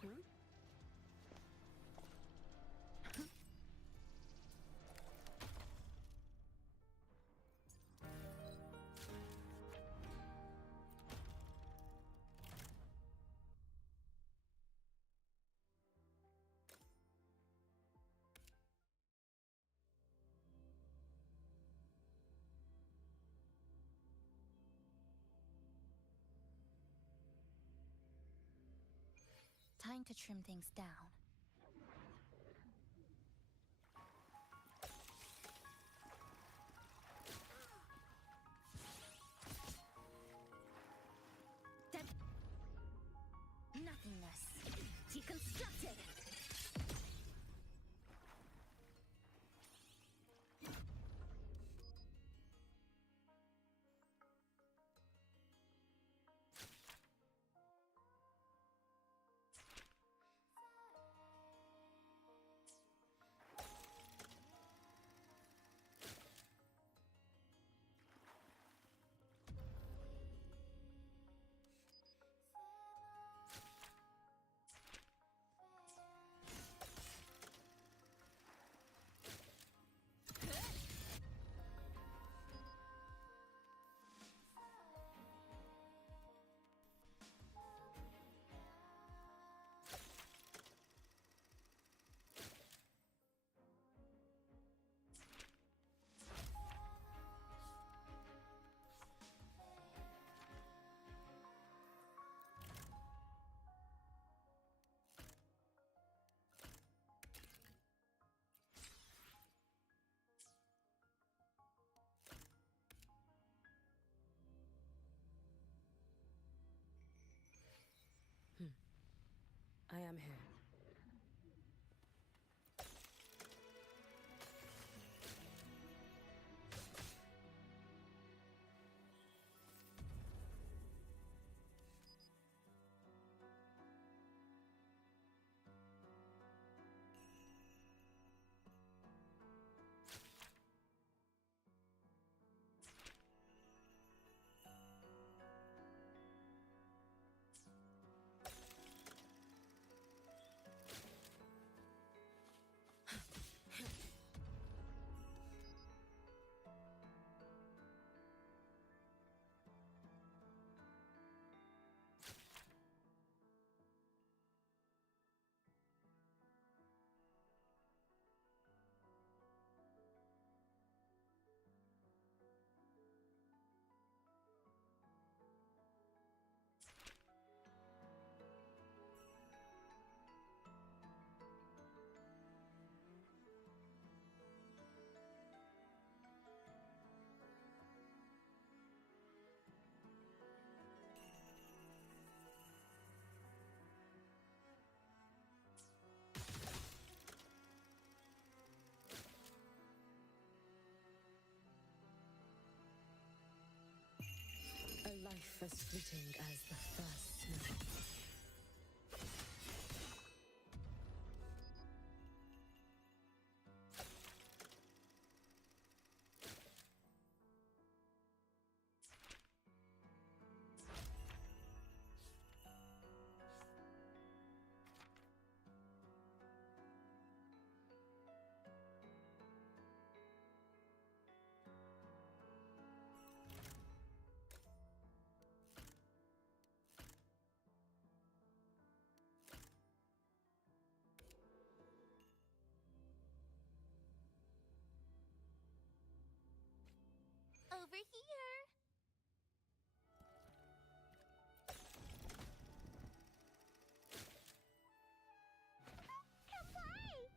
Hmm? Time to trim things down. Nothingness. Deconstructed! I am here. A life as fleeting as the first snow. Over here! Come play!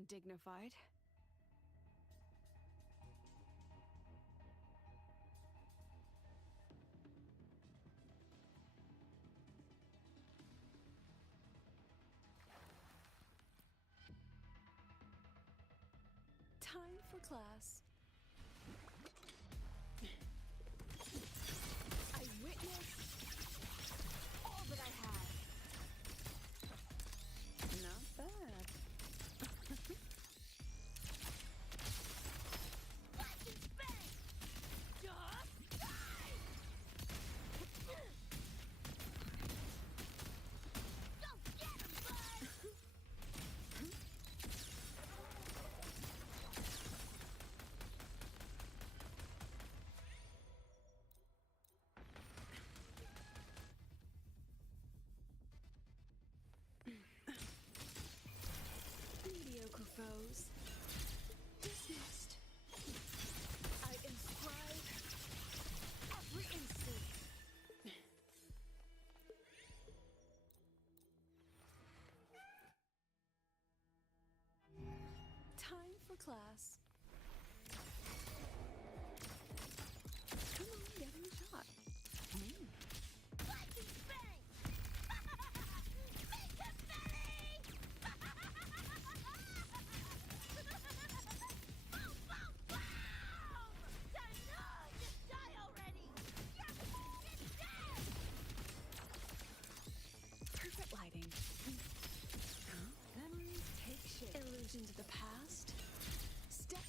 undignified. Time for class. I witnessed all that I had. Not bad. Watch and bang! Just die! Go get him, bud! Mediocre foes. Dismissed. I inscribe every instinct. Time for class. Come on, get in the shot. Watch and bang! Make him belly! Boom, boom, boom! Done! Just die already! You're dead! Perfect lighting. Memories take shape. Illusions of the past. Step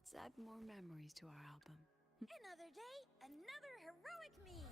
Let's add more memories to our album. Another day, another heroic me.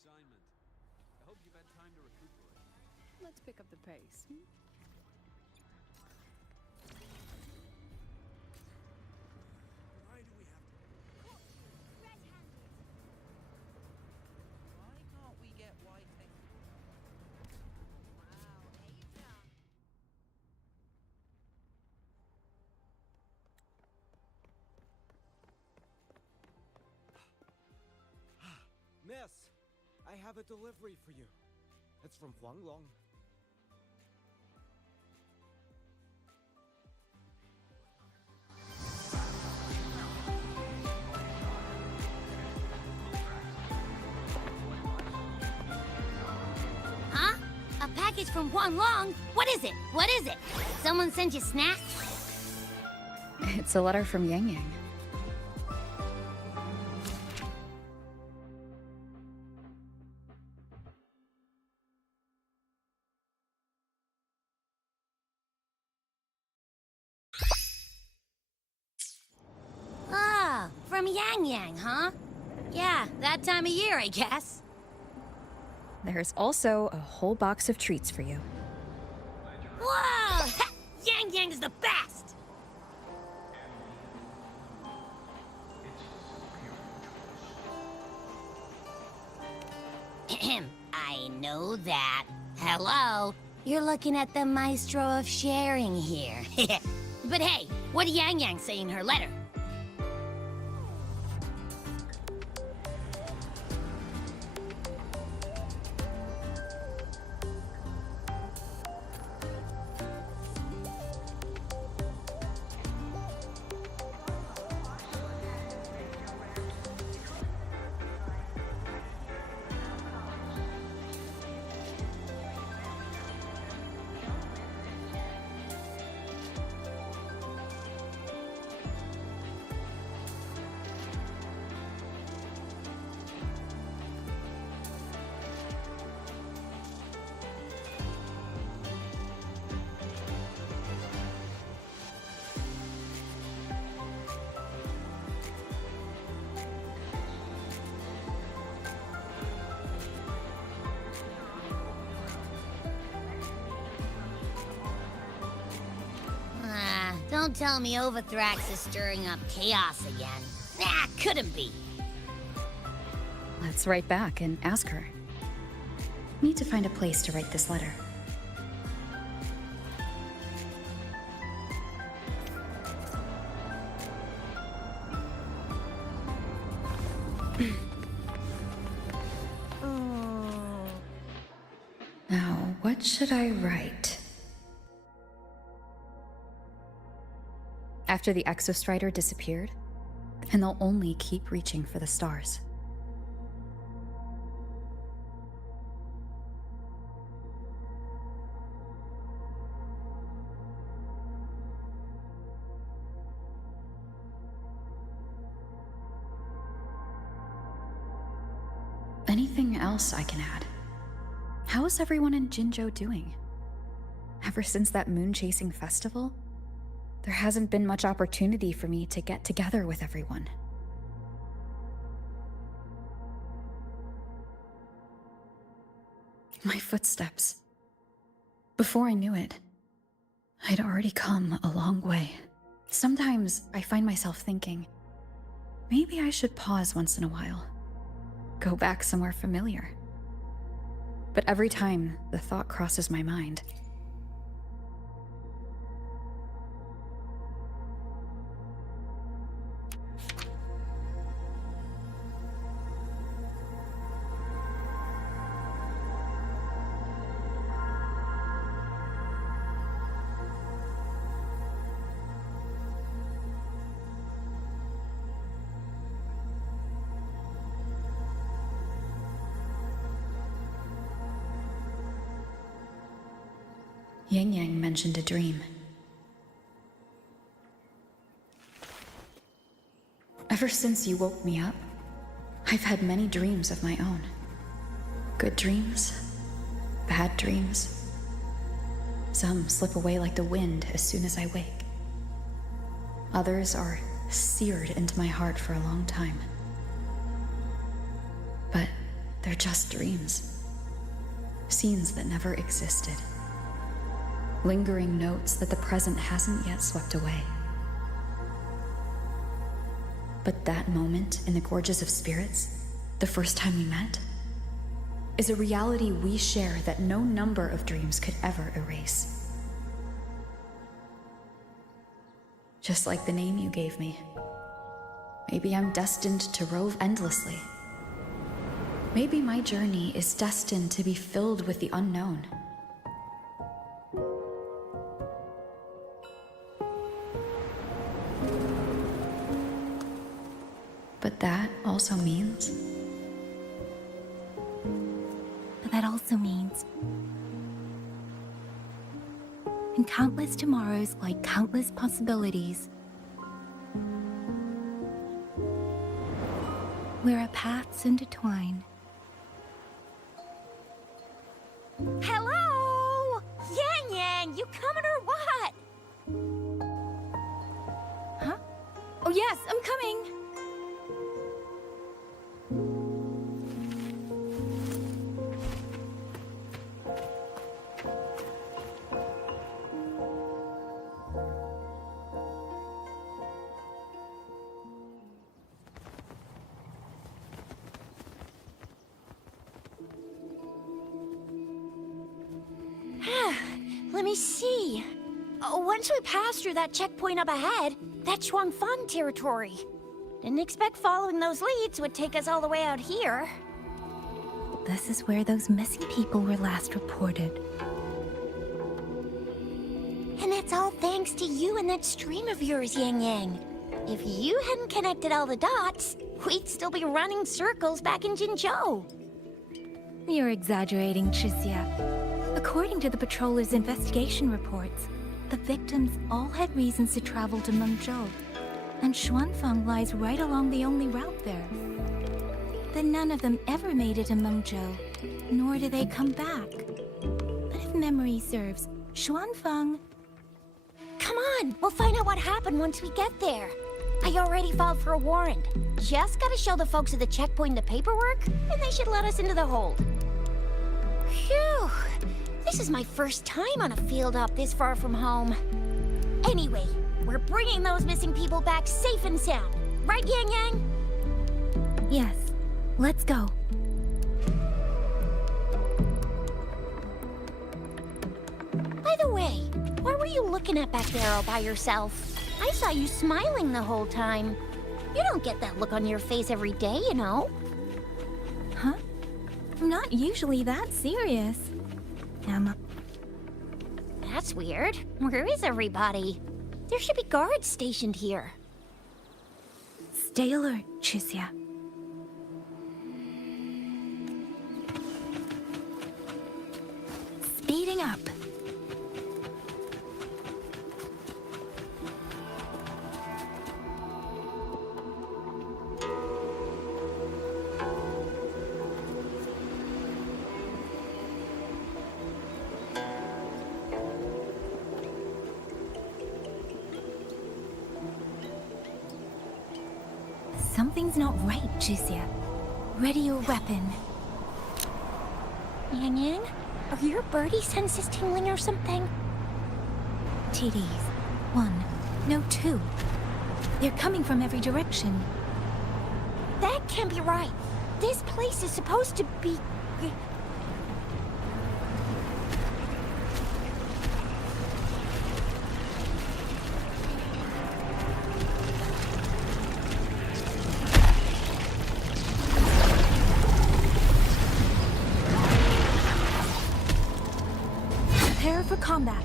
assignment. I hope you've had time to recuperate. Let's pick up the pace. Why do we have to... Red-handed. Why can't we get white things? Wow, Asia. Miss, I have a delivery for you. It's from Huanglong. Huh? A package from Huang Long? What is it? What is it? Someone sent you snacks? It's a letter from Yang Yang. Ah, from Yang Yang, huh? Yeah, that time of year, I guess. There's also a whole box of treats for you. Whoa! Yang Yang's the best! Ahem, I know that. Hello? You're looking at the maestro of sharing here. But hey, what did Yang Yang say in her letter? Don't tell me Overthrax is stirring up chaos again. Nah, couldn't be. Let's write back and ask her. Need to find a place to write this letter. Now, what should I write? After the Exostrider disappeared, and they'll only keep reaching for the stars. Anything else I can add? How is everyone in Jinzhou doing? Ever since that moon-chasing festival, there hasn't been much opportunity for me to get together with everyone. My footsteps. Before I knew it, I'd already come a long way. Sometimes I find myself thinking, maybe I should pause once in a while. Go back somewhere familiar. But every time the thought crosses my mind, Yang Yang mentioned a dream. Ever since you woke me up, I've had many dreams of my own. Good dreams, bad dreams. Some slip away like the wind as soon as I wake. Others are seared into my heart for a long time. But They're just dreams. Scenes that never existed. Lingering notes that the present hasn't yet swept away. But that moment in the Gorges of Spirits, the first time we met, is a reality we share that no number of dreams could ever erase. Just like the name you gave me. Maybe I'm destined to rove endlessly. Maybe my journey is destined to be filled with the unknown. But that also means... And countless tomorrows like countless possibilities. Where our paths intertwine. Hello? Yang Yang, you coming or what? Huh? Oh yes, I'm coming! Let me see. Once we pass through that checkpoint up ahead, that's Shuangfang territory. Didn't expect following those leads would take us all the way out here. This is where those missing people were last reported. And that's all thanks to you and that stream of yours, Yang Yang. If you hadn't connected all the dots, we'd still be running circles back in Jinzhou. You're exaggerating, Chixia. According to the patroller's investigation reports, the victims all had reasons to travel to Mengzhou, and Xuanfang lies right along the only route there. Then none of them ever made it to Mengzhou, nor do they come back. But if memory serves, Xuanfang... Come on, we'll find out what happened once we get there. I already filed for a warrant. Just gotta show the folks at the checkpoint the paperwork, and they should let us into the hold. Phew! This is my first time on a field op this far from home. Anyway, we're bringing those missing people back safe and sound. Right, Yang Yang? Yes, let's go. By the way, what were you looking at back there all by yourself? I saw you smiling the whole time. You don't get that look on your face every day, you know. Huh? I'm not usually that serious. That's weird. Where is everybody? There should be guards stationed here. Stay alert, Chixia. Speeding up. Something's not right, Chixia. Ready your weapon. Yang Yang, are your birdie senses tingling or something? TDs. 1, no 2. They're coming from every direction. That can't be right. This place is supposed to be... Prepare for combat.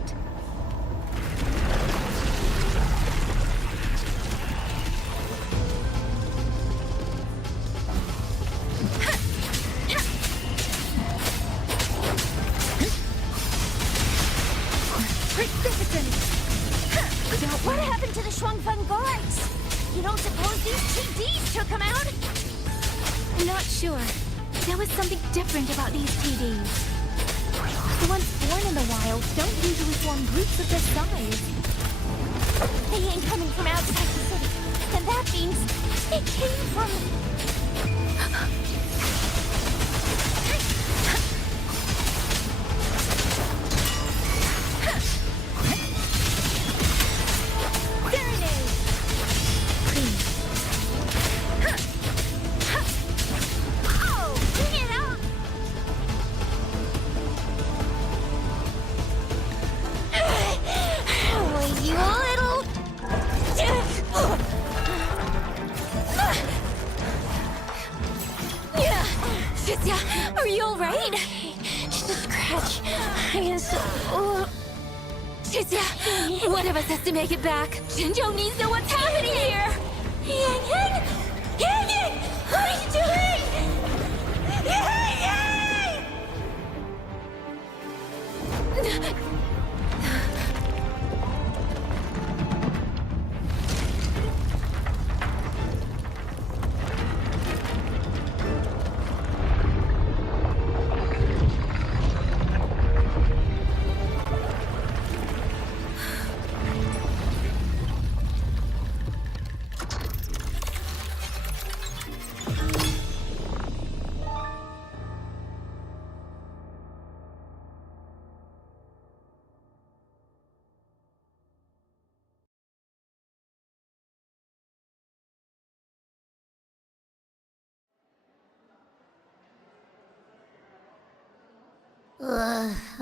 What happened to the Shuangfeng guards? You don't suppose these TDs took them out? I'm not sure. There was something different about these TDs. The ones born in the wild don't usually form groups of this size. They ain't coming from outside the city. And that means they came from... Chizia, are you alright? Just a scratch. Chizia, one of us has to make it back. Jinjo needs to know what's happening here. Yang Yang! Yang Yang! What are you doing? Yang Yang!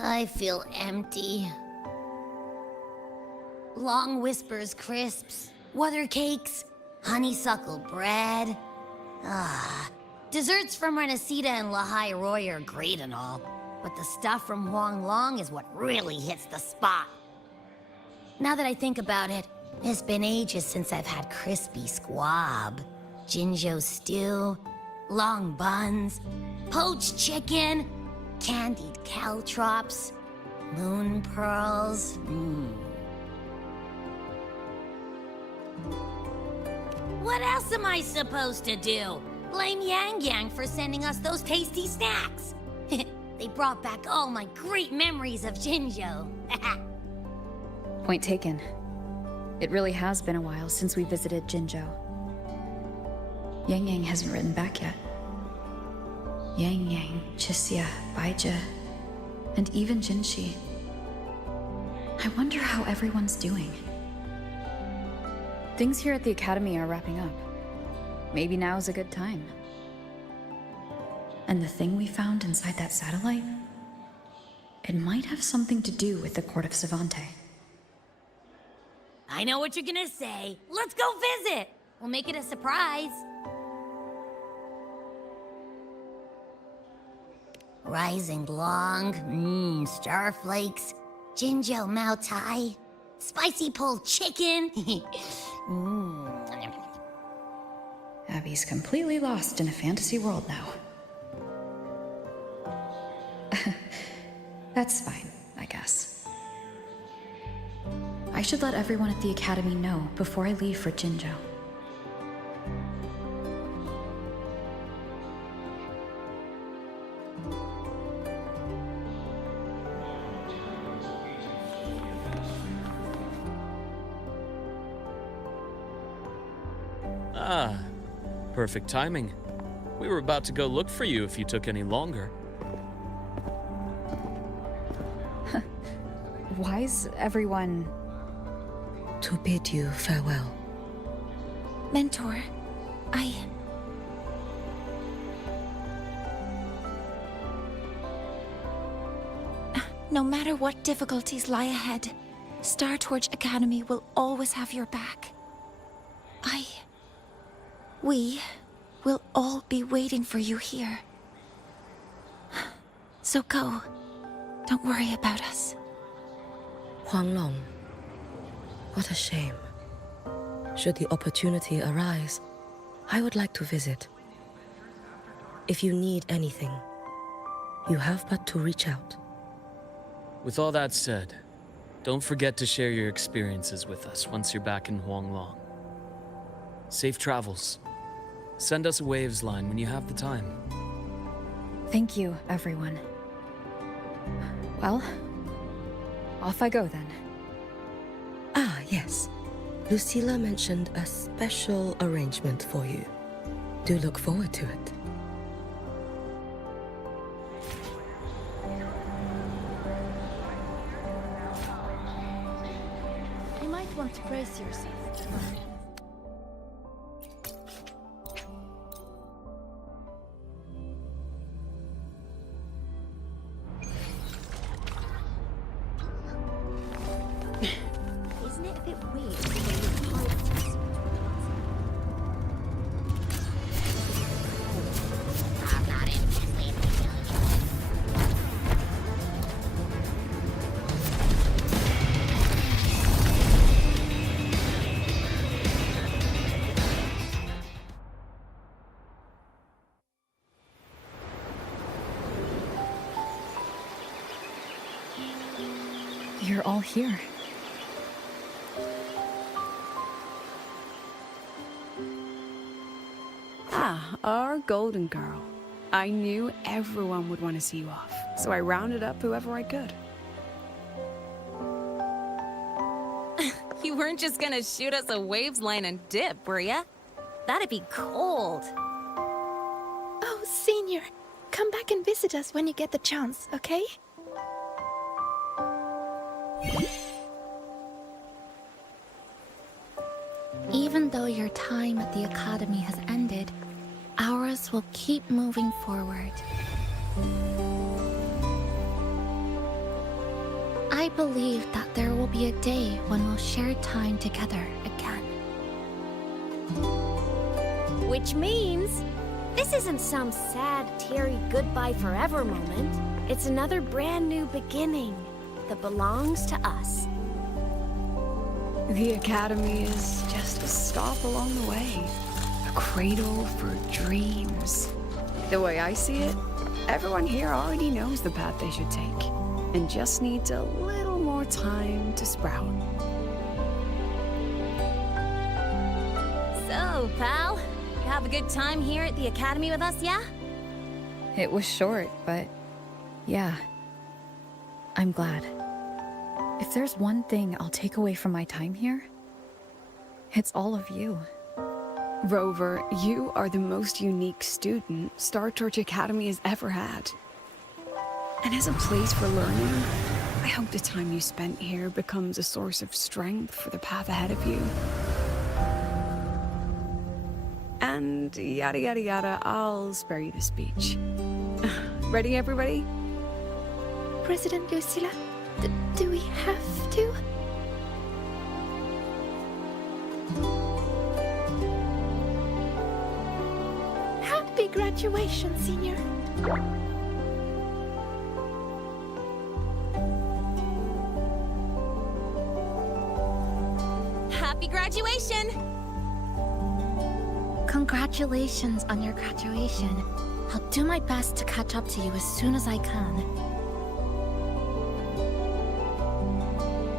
I feel empty. Long Whispers crisps, Wuthер cakes, honeysuckle bread. Desserts from Renacita and Lahai Roy are great and all, but the stuff from Huang Long is what really hits the spot. Now that I think about it, it's been ages since I've had crispy squab, Jinjo stew, long buns, poached chicken, candied caltrops, moon pearls. What else am I supposed to do? Blame Yang Yang for sending us those tasty snacks. They brought back all my great memories of Jinjo. Point taken. It really has been a while since we visited Jinjo. Yang Yang hasn't written back yet. Yang Yang, Chixia, Baija, and even Jinshi. I wonder how everyone's doing. Things here at the Academy are wrapping up. Maybe now's a good time. And the thing we found inside that satellite? It might have something to do with the Court of Savante. I know what you're gonna say. Let's go visit! We'll make it a surprise. Rising Long, starflakes, Jinjo Mao Tai, spicy pulled chicken. Abby's completely lost in a fantasy world now. That's fine, I guess. I should let everyone at the Academy know before I leave for Jinjo. Ah, perfect timing. We were about to go look for you if you took any longer. Why's everyone... To bid you farewell. Mentor, No matter what difficulties lie ahead, Star Torch Academy will always have your back. We will all be waiting for you here. So go. Don't worry about us. Huang Long. What a shame. Should the opportunity arise, I would like to visit. If you need anything, you have but to reach out. With all that said, don't forget to share your experiences with us once you're back in Huanglong. Safe travels. Send us a waves line when you have the time. Thank you, everyone. Well, off I go then. Ah, yes. Lucilla mentioned a special arrangement for you. Do look forward to it. You might want to brace yourself. Isn't it a bit weird the way your politics I'm not interested. you're all here. Ah, our golden girl. I knew everyone would want to see you off, so I rounded up whoever I could. You weren't just gonna shoot us a waves line and dip, were ya? That'd be cold. Oh, Senior, come back and visit us when you get the chance, okay? Even though your time at the Academy has ended, ours will keep moving forward. I believe that there will be a day when we'll share time together again. Which means this isn't some sad, teary goodbye forever moment. It's another brand new beginning that belongs to us. The Academy is just a stop along the way. A cradle for dreams. The way I see it, everyone here already knows the path they should take, and just needs a little more time to sprout. So, pal, you have a good time here at the Academy with us, yeah? It was short, but yeah. I'm glad. If there's one thing I'll take away from my time here, it's all of you. Rover, you are the most unique student Star Torch Academy has ever had. And as a place for learning, I hope the time you spent here becomes a source of strength for the path ahead of you. And yada yada yada, I'll spare you the speech. Ready, everybody? President Lucilla, do we have to? Happy graduation, Senior. Happy graduation! Congratulations on your graduation. I'll do my best to catch up to you as soon as I can.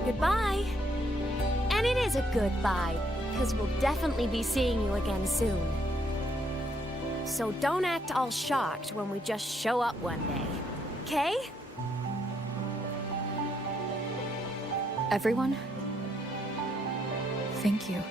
Goodbye. And it is a goodbye, because we'll definitely be seeing you again soon. So don't act all shocked when we just show up one day. Okay? Everyone, thank you.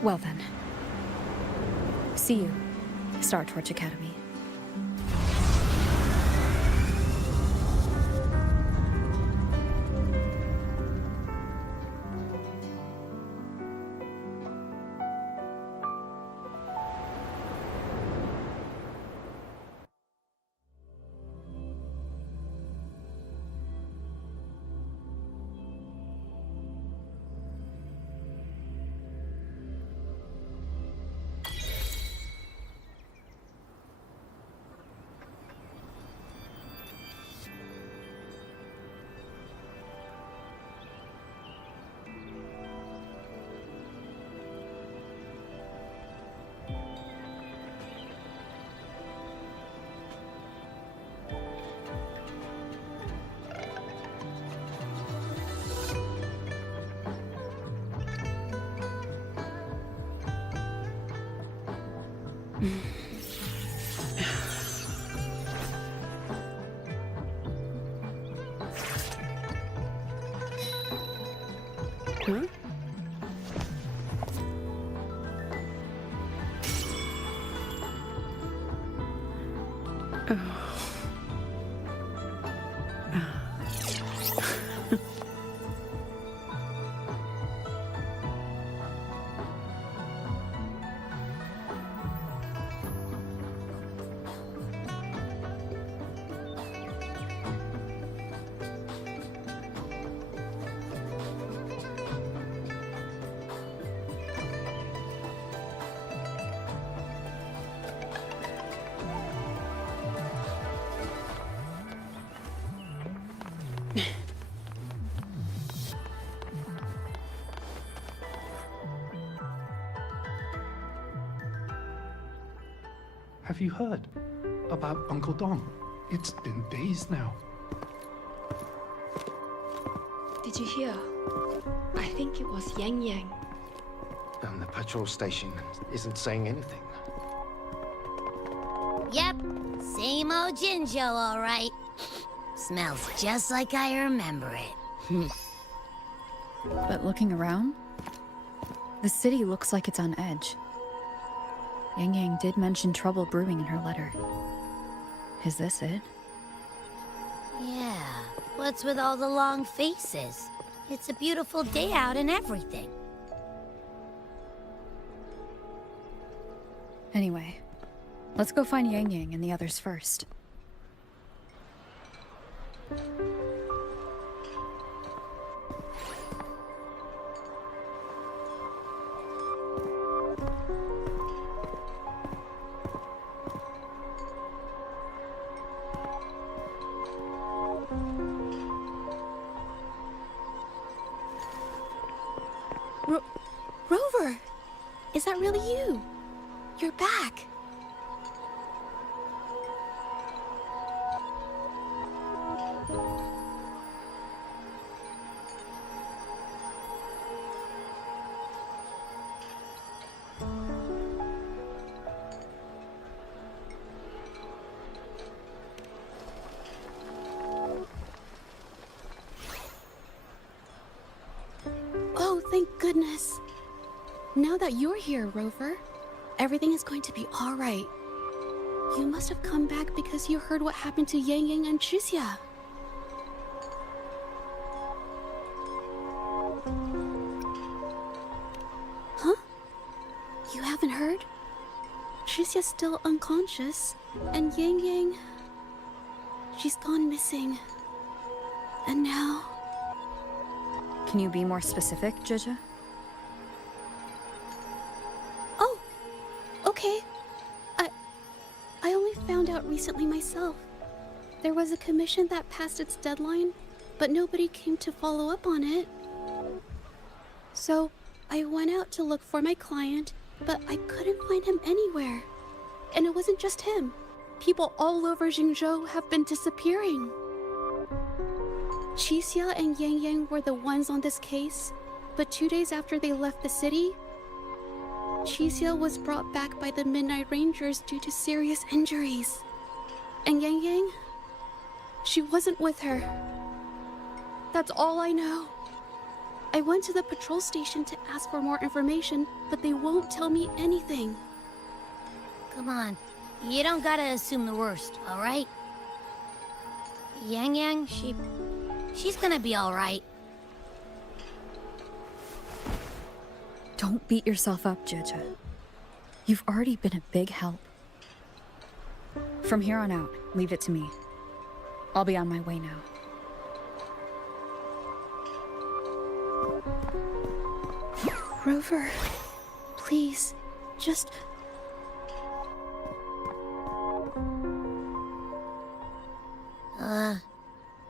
Well then. See you, Star Torch Academy. Huh? Have you heard about Uncle Dom? It's been days now. Did you hear? I think it was Yang Yang. And the patrol station isn't saying anything. Yep, same old Jinjo, all right. Smells just like I remember it. But looking around, the city looks like it's on edge. Yang Yang did mention trouble brewing in her letter. Is this it? Yeah, what's with all the long faces? It's a beautiful day out and everything. Anyway, let's go find Yang Yang and the others first. Rover! Is that really you? You're back. Oh, thank goodness. Now that you're here, Rover, everything is going to be all right. You must have come back because you heard what happened to Yang Yang and Tricia. Huh? You haven't heard? Tricia's still unconscious, and Yang Yang... she's gone missing. And now... Can you be more specific, Jija? Oh, okay. I only found out recently myself. There was a commission that passed its deadline, but nobody came to follow up on it. So, I went out to look for my client, but I couldn't find him anywhere. And it wasn't just him. People all over Jingzhou have been disappearing. Qixia and Yang Yang were the ones on this case, but 2 days after they left the city, Qixia was brought back by the Midnight Rangers due to serious injuries. And Yang Yang? She wasn't with her. That's all I know. I went to the patrol station to ask for more information, but they won't tell me anything. Come on, you don't gotta assume the worst, all right? Yang Yang, she's gonna be all right. Don't beat yourself up, Jija. You've already been a big help. From here on out, leave it to me. I'll be on my way now. Rover, please, just...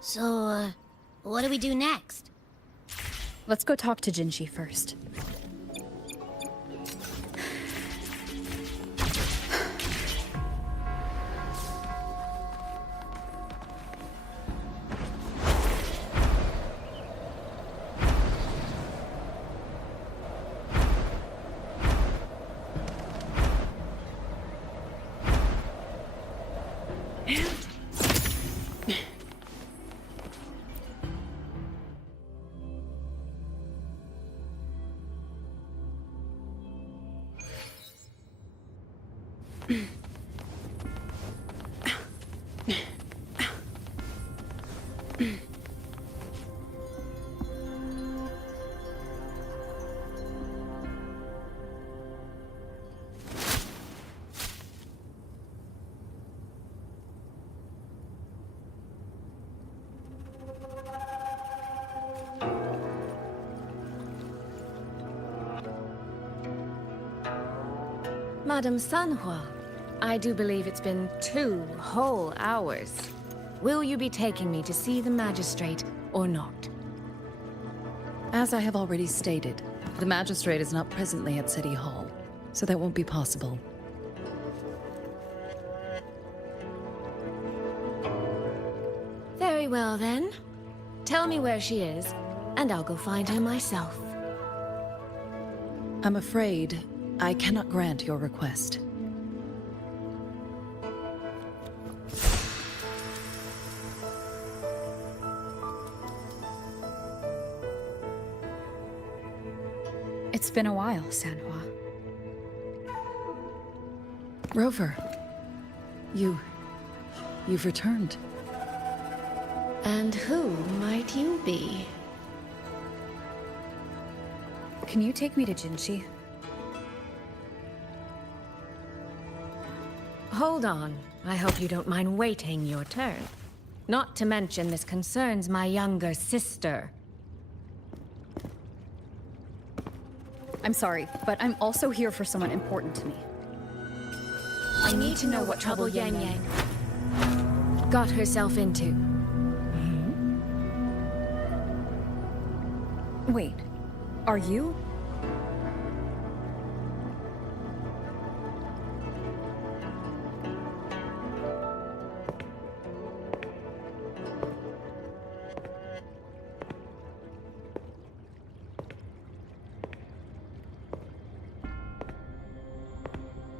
So, what do we do next? Let's go talk to Jinji first. Madam Sanhua, I do believe it's been 2 whole hours. will you be taking me to see the magistrate or not? As I have already stated, the magistrate is not presently at City Hall, so that won't be possible. Very well then. Tell me where she is, and I'll go find her myself. I'm afraid I cannot grant your request. It's been a while, Sanhua. Rover, you've returned. And who might you be? Can you take me to Jinshi? Hold on. I hope you don't mind waiting your turn. Not to mention this concerns my younger sister. I'm sorry, but I'm also here for someone important to me. I need to know what trouble Yang Yang got herself into. Wait, are you?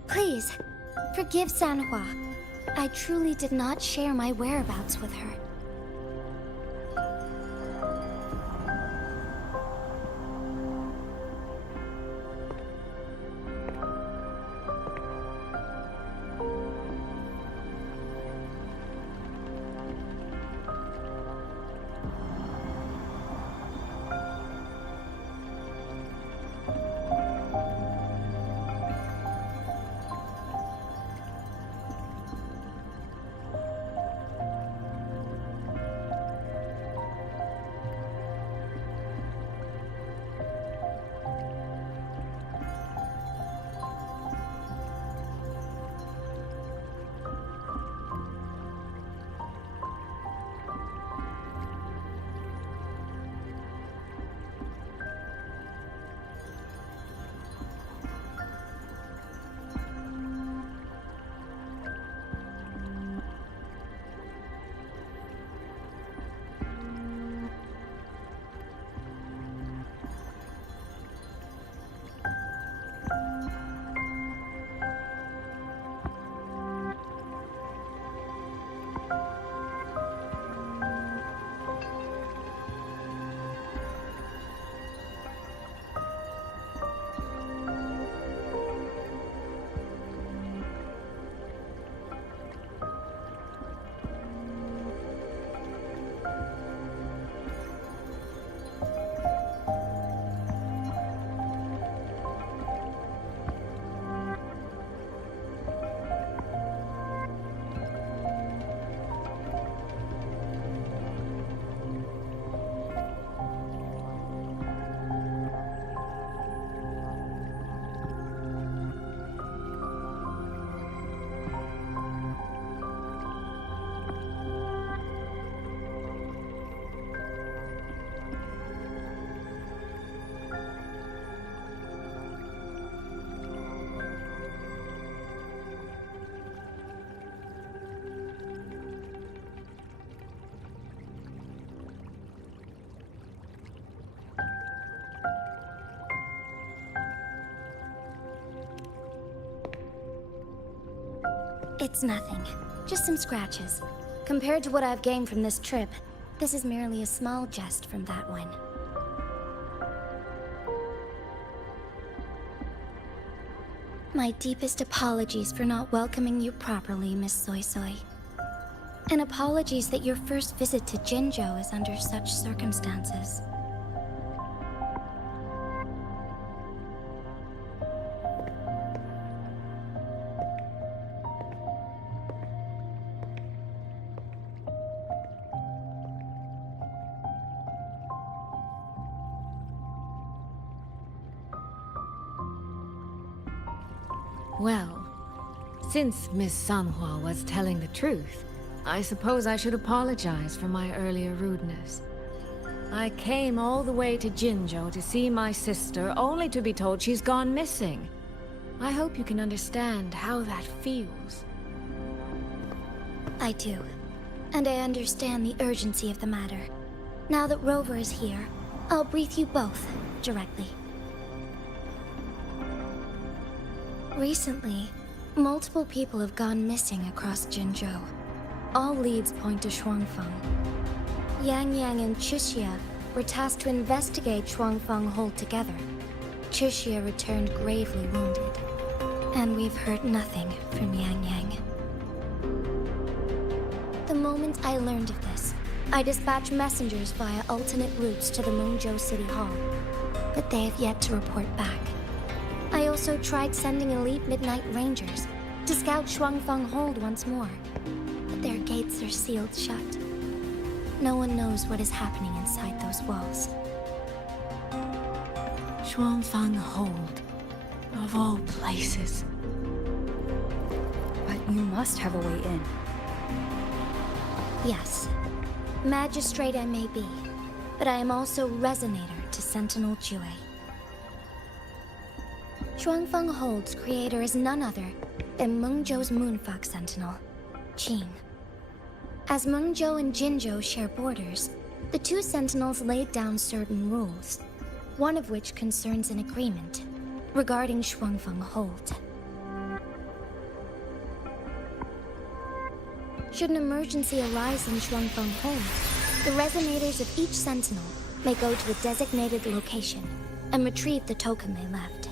Please, forgive Sanhua. I truly did not share my whereabouts with her. It's nothing. Just some scratches. Compared to what I've gained from this trip, this is merely a small jest from that one. My deepest apologies for not welcoming you properly, Miss Soy Soy. And apologies that your first visit to Jinzhou is under such circumstances. Well, since Miss Sanhua was telling the truth, I suppose I should apologize for my earlier rudeness. I came all the way to Jinzhou to see my sister, only to be told she's gone missing. I hope you can understand how that feels. I do. And I understand the urgency of the matter. Now that Rover is here, I'll brief you both directly. Recently, multiple people have gone missing across Jinzhou. All leads point to Shuangfeng. Yang Yang and Chixia were tasked to investigate Shuangfeng Hold together. Chixia returned gravely wounded, and we've heard nothing from Yang Yang. The moment I learned of this, I dispatched messengers via alternate routes to the Mengzhou City Hall, but they have yet to report back. I also tried sending elite Midnight Rangers to scout Shuangfeng Hold once more, but their gates are sealed shut. No one knows what is happening inside those walls. Shuangfeng Hold, of all places. But you must have a way in. Yes. Magistrate I may be, but I am also Resonator to Sentinel Jue. Shuangfeng Hold's creator is none other than Mengzhou's Moonfox Sentinel, Qing. As Mengzhou and Jinzhou share borders, the two Sentinels laid down certain rules, one of which concerns an agreement regarding Shuangfeng Hold. Should an emergency arise in Shuangfeng Hold, the resonators of each Sentinel may go to a designated location and retrieve the token they left.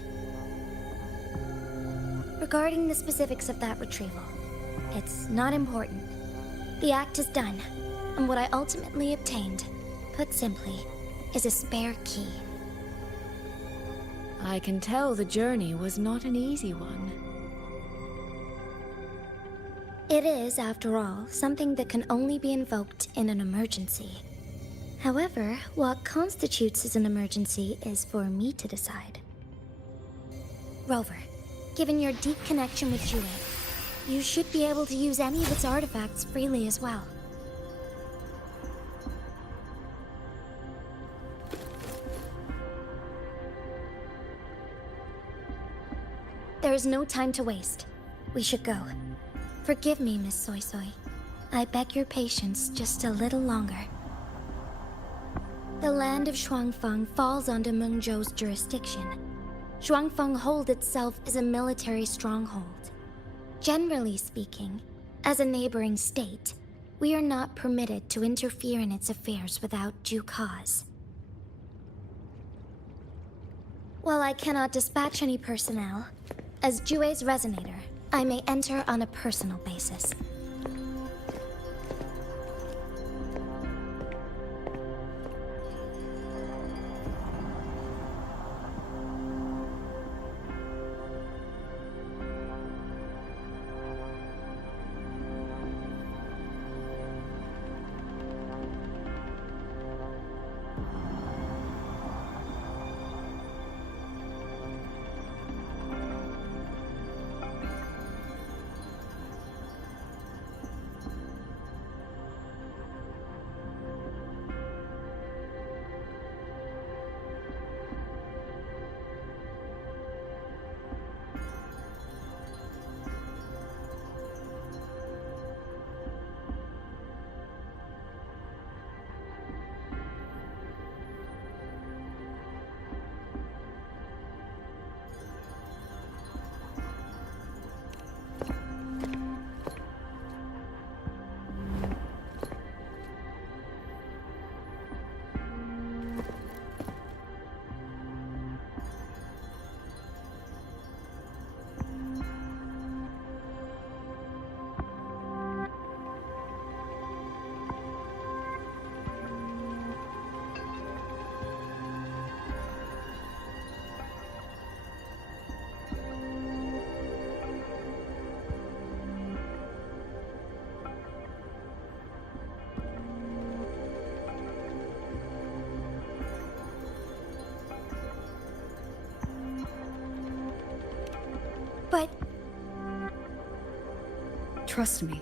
Regarding the specifics of that retrieval, it's not important. The act is done, and what I ultimately obtained, put simply, is a spare key. I can tell the journey was not an easy one. It is, after all, something that can only be invoked in an emergency. However, what constitutes as an emergency is for me to decide. Rover, given your deep connection with Jue, you should be able to use any of its artifacts freely as well. There is no time to waste. We should go. Forgive me, Miss Soy Soy. I beg your patience just a little longer. The land of Shuangfeng falls under Mengzhou's jurisdiction. Shuangfeng Hold itself is a military stronghold. Generally speaking, as a neighboring state, we are not permitted to interfere in its affairs without due cause. While I cannot dispatch any personnel, as Jue's Resonator, I may enter on a personal basis. But... Trust me.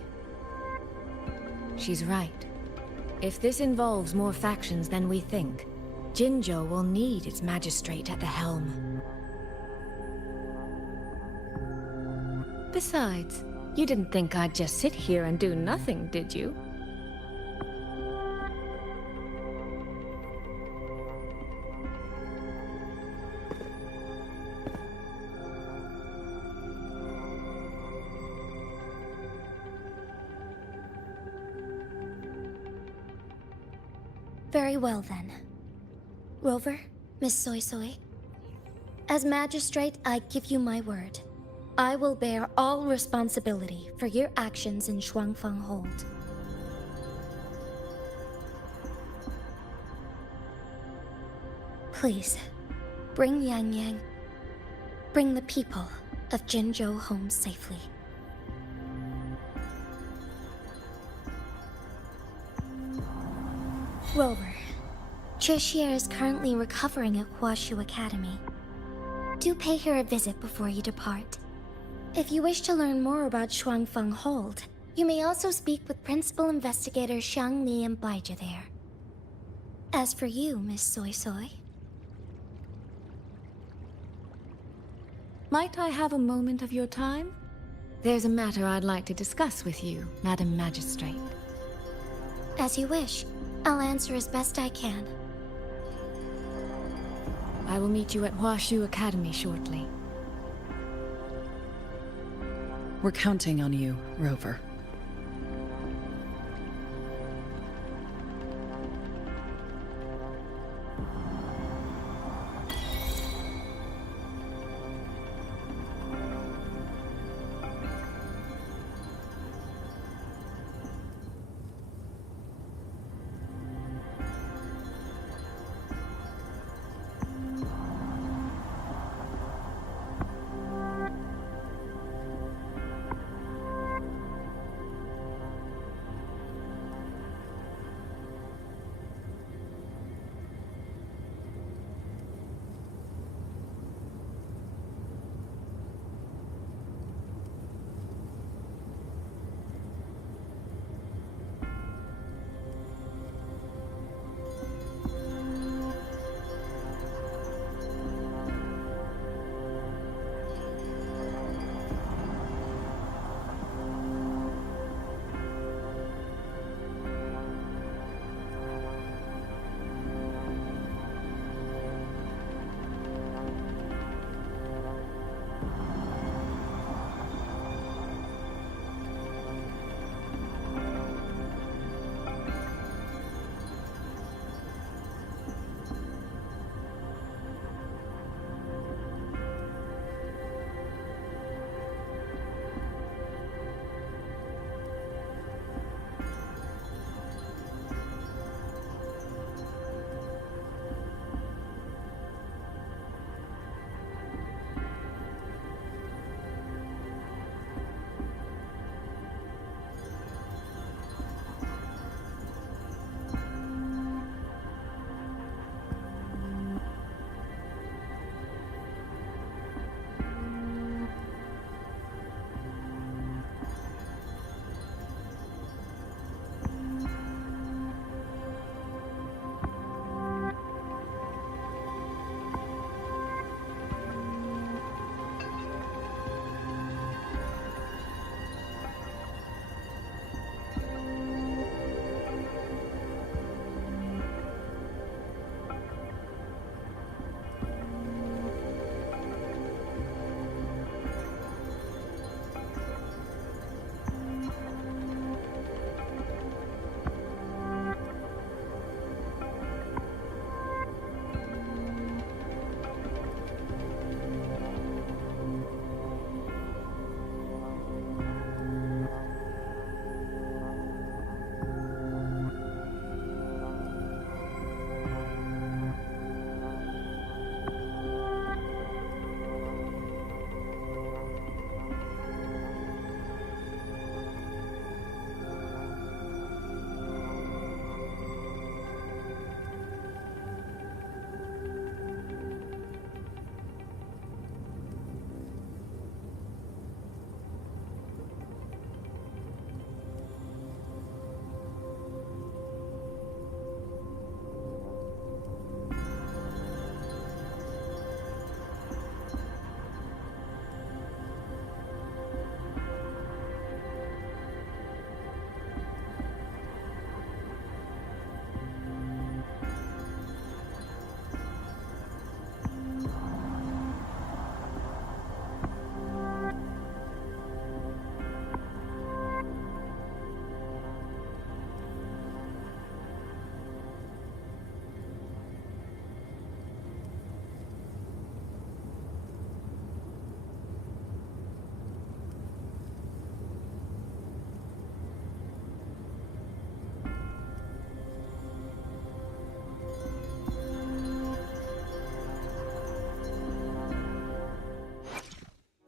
She's right. If this involves more factions than we think, Jinzhou will need its magistrate at the helm. Besides, you didn't think I'd just sit here and do nothing, did you? Very well then. Rover, Miss Soy Soy. As magistrate, I give you my word. I will bear all responsibility for your actions in Shuangfang Hold. Please, bring Yang Yang. Bring the people of Jinzhou home safely. Rover, Tricia is currently recovering at Huashu Academy. Do pay her a visit before you depart. If you wish to learn more about Shuangfang Hold, you may also speak with Principal Investigator Xiang Li and Baizhi there. As for you, Miss Soy Soy... Might I have a moment of your time? There's a matter I'd like to discuss with you, Madam Magistrate. As you wish. I'll answer as best I can. I will meet you at Huashu Academy shortly. We're counting on you, Rover.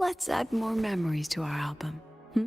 Let's add more memories to our album. Hmm?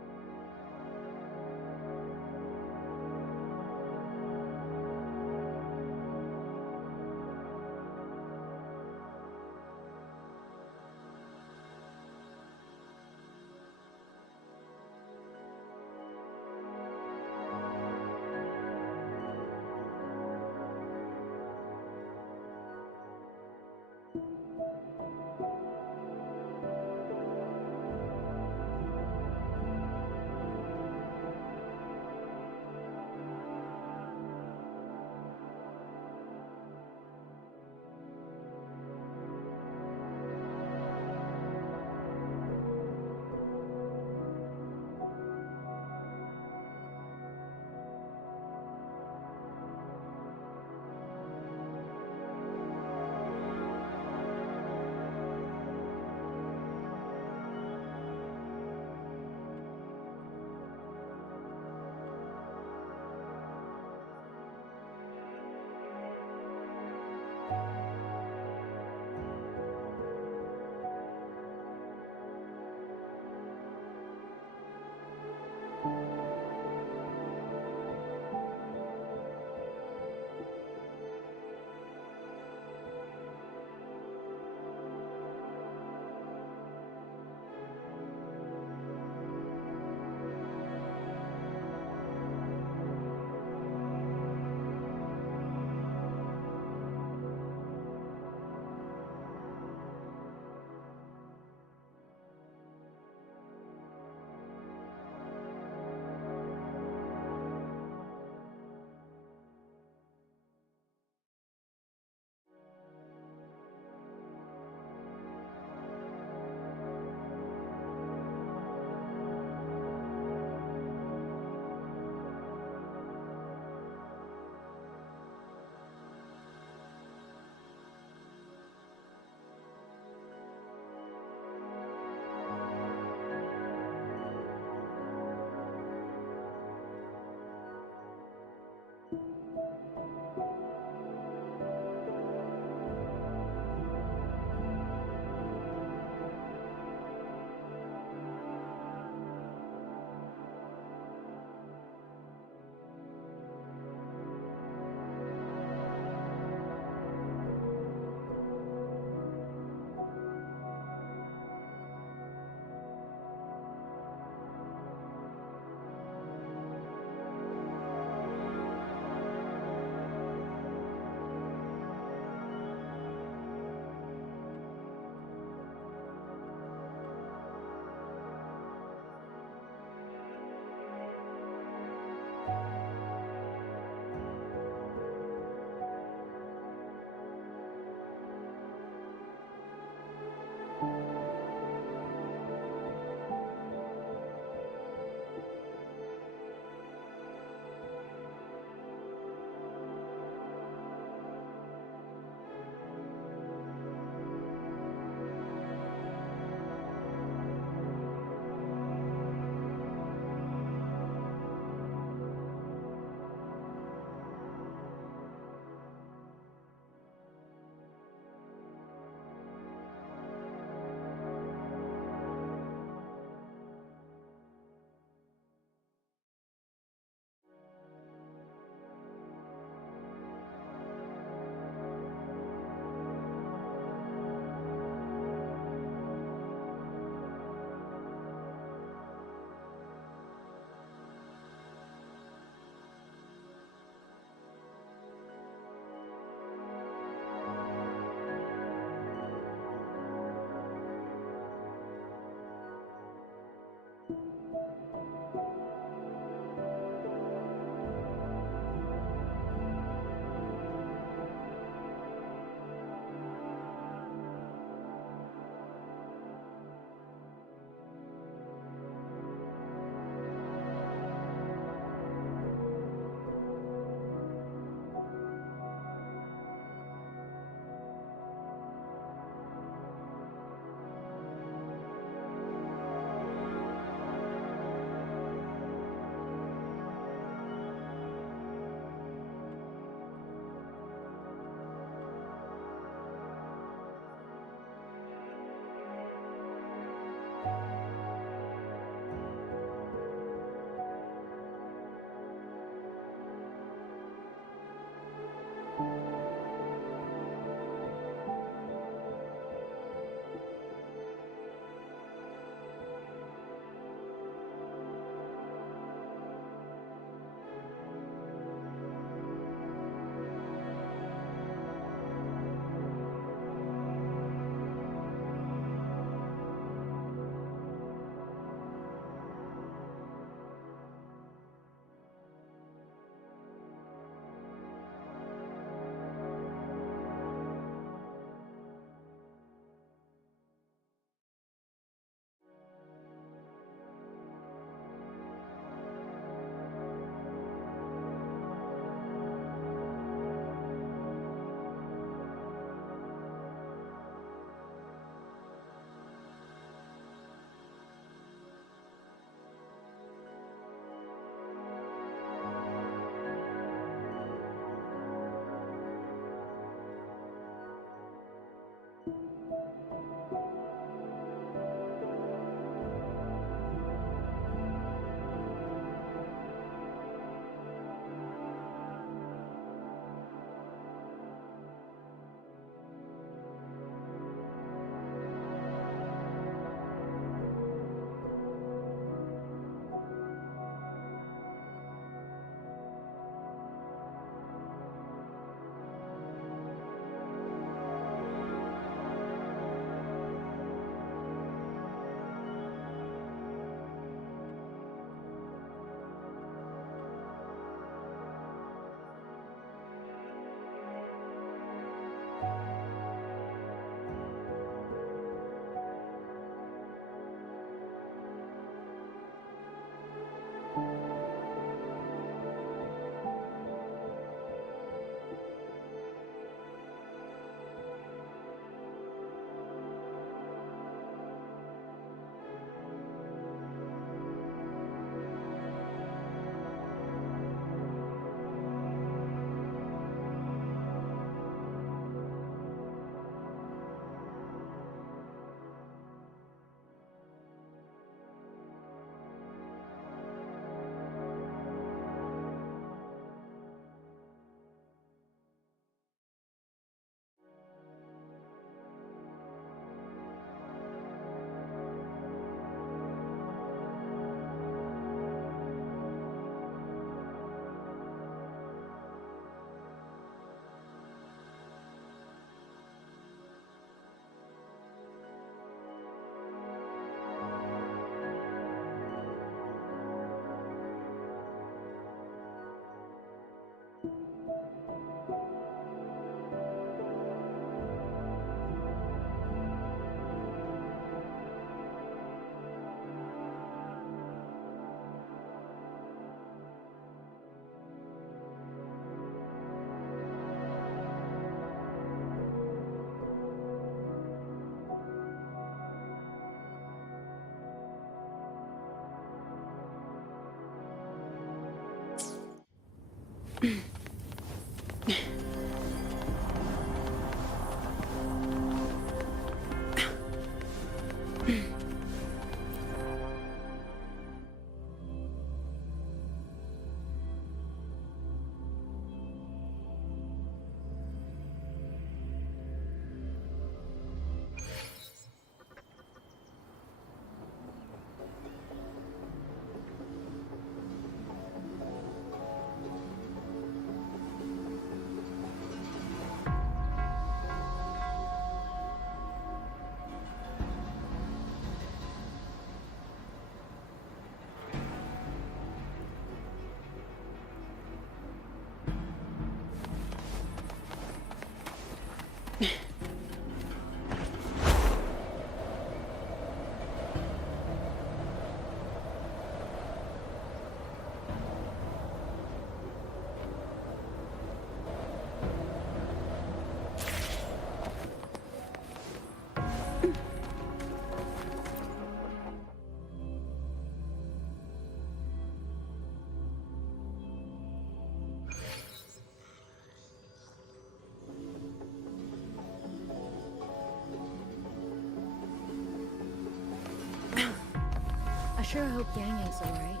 I sure hope Yang Yang's alright.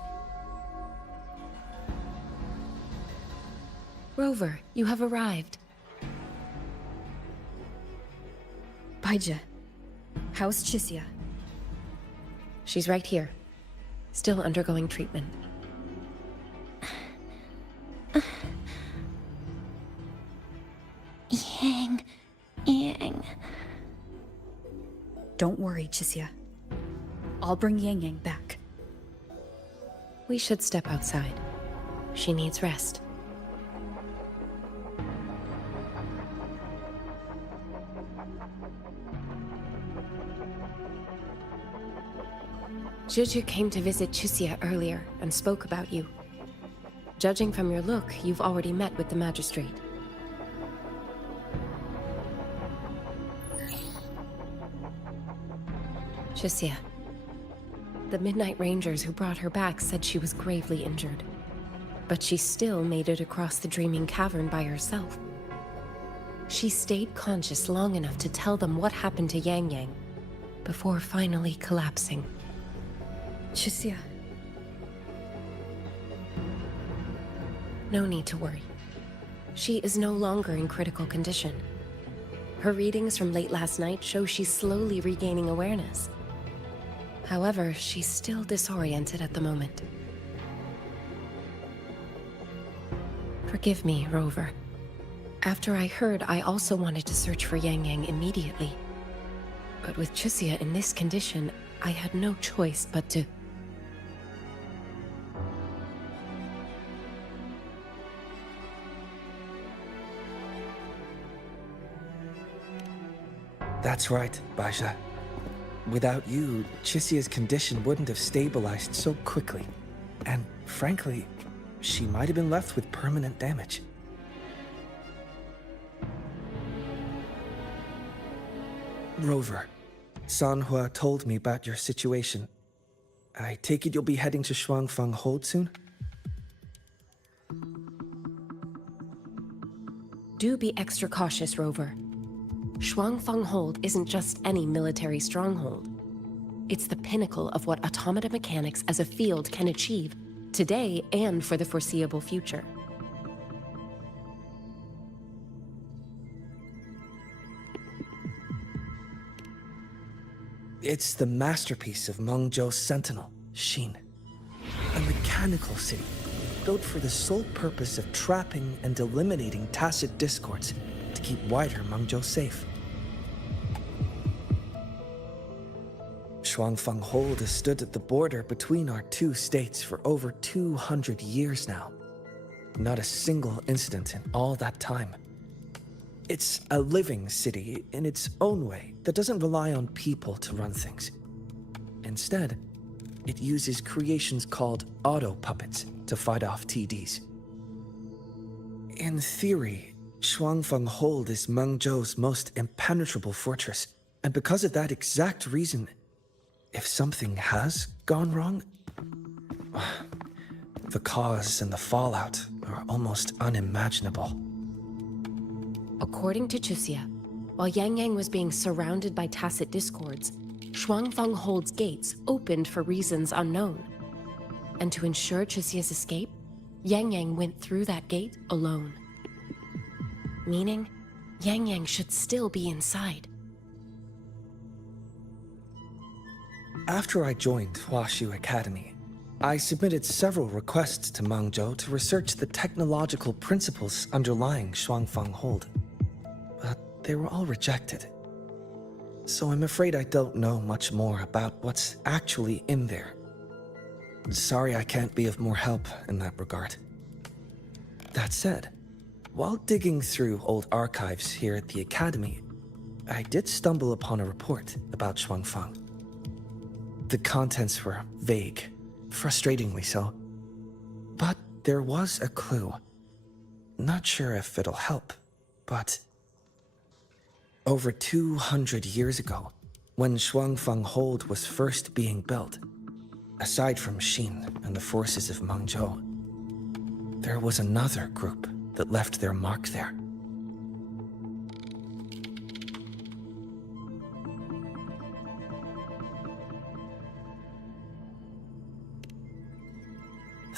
Rover, you have arrived. Baija, how's Chisia? She's right here, still undergoing treatment. Yang. Don't worry, Chisia. I'll bring Yang Yang back. We should step outside. She needs rest. Juju came to visit Chisia earlier and spoke about you. Judging from your look, you've already met with the magistrate. Chisia. The Midnight Rangers who brought her back said she was gravely injured. But she still made it across the Dreaming Cavern by herself. She stayed conscious long enough to tell them what happened to Yang Yang, before finally collapsing. Chisia. No need to worry. She is no longer in critical condition. Her readings from late last night show she's slowly regaining awareness. However, she's still disoriented at the moment. Forgive me, Rover. After I heard, I also wanted to search for Yang Yang immediately. But with Chisia in this condition, I had no choice but to... That's right, Baija. Without you, Chisia's condition wouldn't have stabilized so quickly. And frankly, she might have been left with permanent damage. Rover, Sanhua told me about your situation. I take it you'll be heading to Shuangfang Hold soon? Do be extra cautious, Rover. Shuangfang Hold isn't just any military stronghold. It's the pinnacle of what automata mechanics as a field can achieve, today and for the foreseeable future. It's the masterpiece of Mengzhou's sentinel, Xin. A mechanical city, built for the sole purpose of trapping and eliminating tacit discords to keep wider Mengzhou safe. Shuangfang Hold has stood at the border between our two states for over 200 years now. Not a single incident in all that time. It's a living city in its own way that doesn't rely on people to run things. Instead, it uses creations called auto-puppets to fight off TDs. In theory, Shuangfang Hold is Mengzhou's most impenetrable fortress, and because of that exact reason, if something has gone wrong, the cause and the fallout are almost unimaginable. According to Chuxia, while Yang Yang was being surrounded by tacit discords, Shuangfeng Hold's gates opened for reasons unknown. And to ensure Chuxia's escape, Yang Yang went through that gate alone. Meaning, Yang Yang should still be inside. After I joined Huaxu Academy, I submitted several requests to Mangzhou to research the technological principles underlying Shuangfeng Hold, but they were all rejected. So I'm afraid I don't know much more about what's actually in there. Sorry I can't be of more help in that regard. That said, while digging through old archives here at the Academy, I did stumble upon a report about Shuangfeng. The contents were vague, frustratingly so. But there was a clue. Not sure if it'll help, but... Over 200 years ago, when Shuangfeng Hold was first being built, aside from Xin and the forces of Mangzhou, there was another group that left their mark there.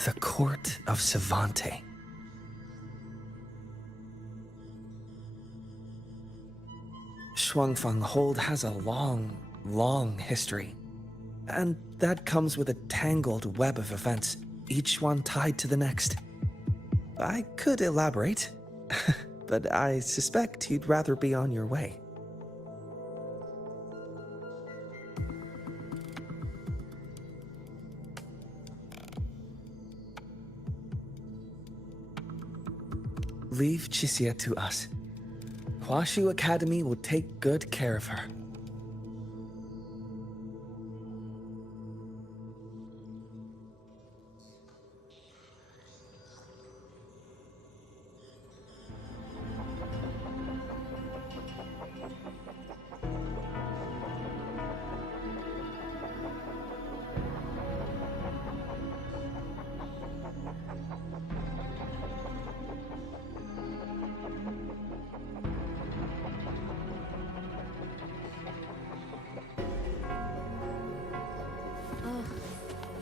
The Court of Savante. Shuangfeng Hold has a long, long history. And that comes with a tangled web of events, each one tied to the next. I could elaborate, but I suspect you'd rather be on your way. Leave Chixia to us. Huaxu Academy will take good care of her.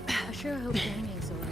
I sure hope Yang Yang's alright.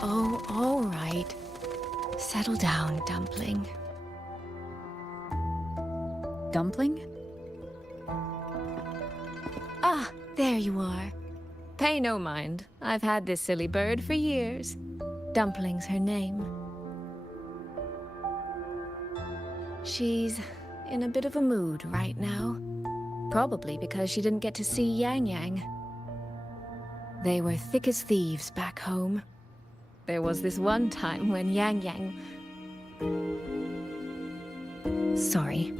Oh, all right. Settle down, Dumpling. Dumpling? Ah, there you are. Pay no mind. I've had this silly bird for years. Dumpling's her name. She's in a bit of a mood right now. Probably because she didn't get to see Yang Yang. They were thick as thieves back home. There was this one time when Yang Yang... Sorry.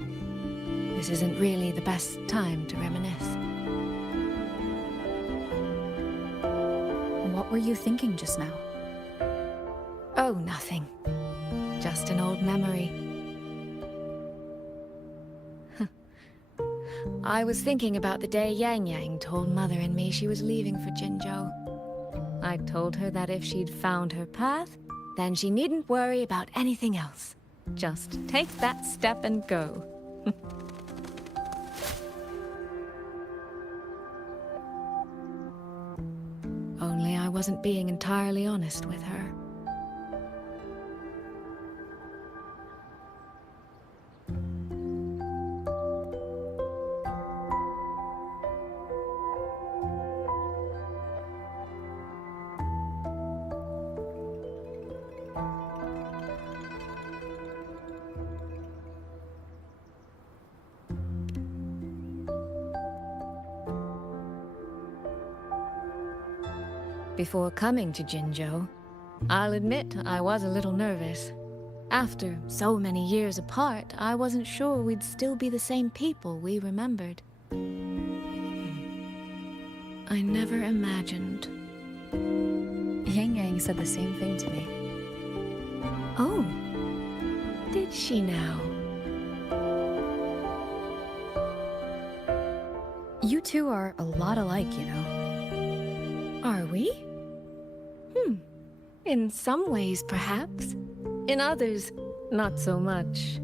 This isn't really the best time to reminisce. What were you thinking just now? Oh, nothing. Just an old memory. I was thinking about the day Yang Yang told Mother and me she was leaving for Jinzhou. I told her that if she'd found her path, then she needn't worry about anything else. Just take that step and go. Only I wasn't being entirely honest with her. Before coming to Jinzhou, I'll admit I was a little nervous. After so many years apart, I wasn't sure we'd still be the same people we remembered. I never imagined. Yang Yang said the same thing to me. Oh, did she now? You two are a lot alike, you know. Are we? In some ways, perhaps. In others, not so much.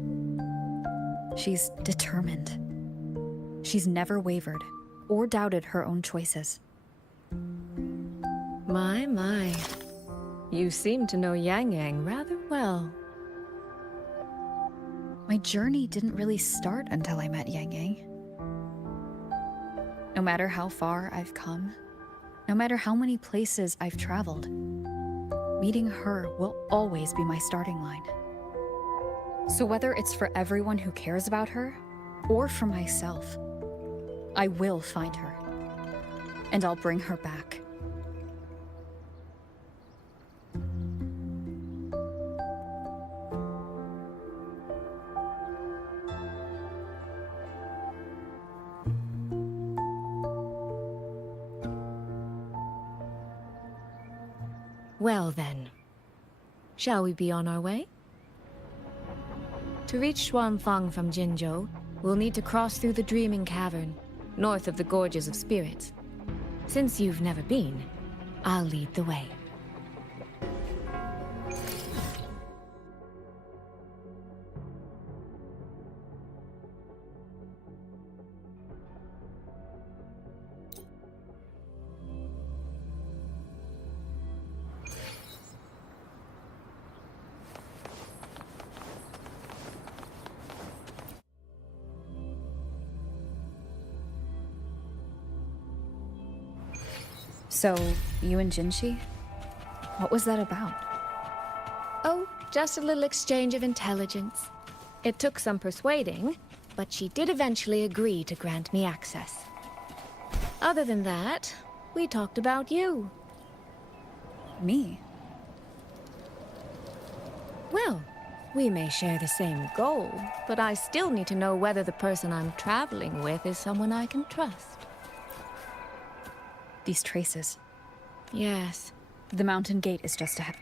She's determined. She's never wavered or doubted her own choices. My. You seem to know Yang Yang rather well. My journey didn't really start until I met Yang Yang. No matter how far I've come, no matter how many places I've traveled, meeting her will always be my starting line. So whether it's for everyone who cares about her, or for myself, I will find her. And I'll bring her back. Well then, shall we be on our way? To reach Xuanfang from Jinzhou, we'll need to cross through the Dreaming Cavern, north of the Gorges of Spirits. Since you've never been, I'll lead the way. So, you and Jinshi? What was that about? Oh, just a little exchange of intelligence. It took some persuading, but she did eventually agree to grant me access. Other than that, we talked about you. Me? Well, we may share the same goal, but I still need to know whether the person I'm traveling with is someone I can trust. These traces. Yes. The mountain gate is just ahead.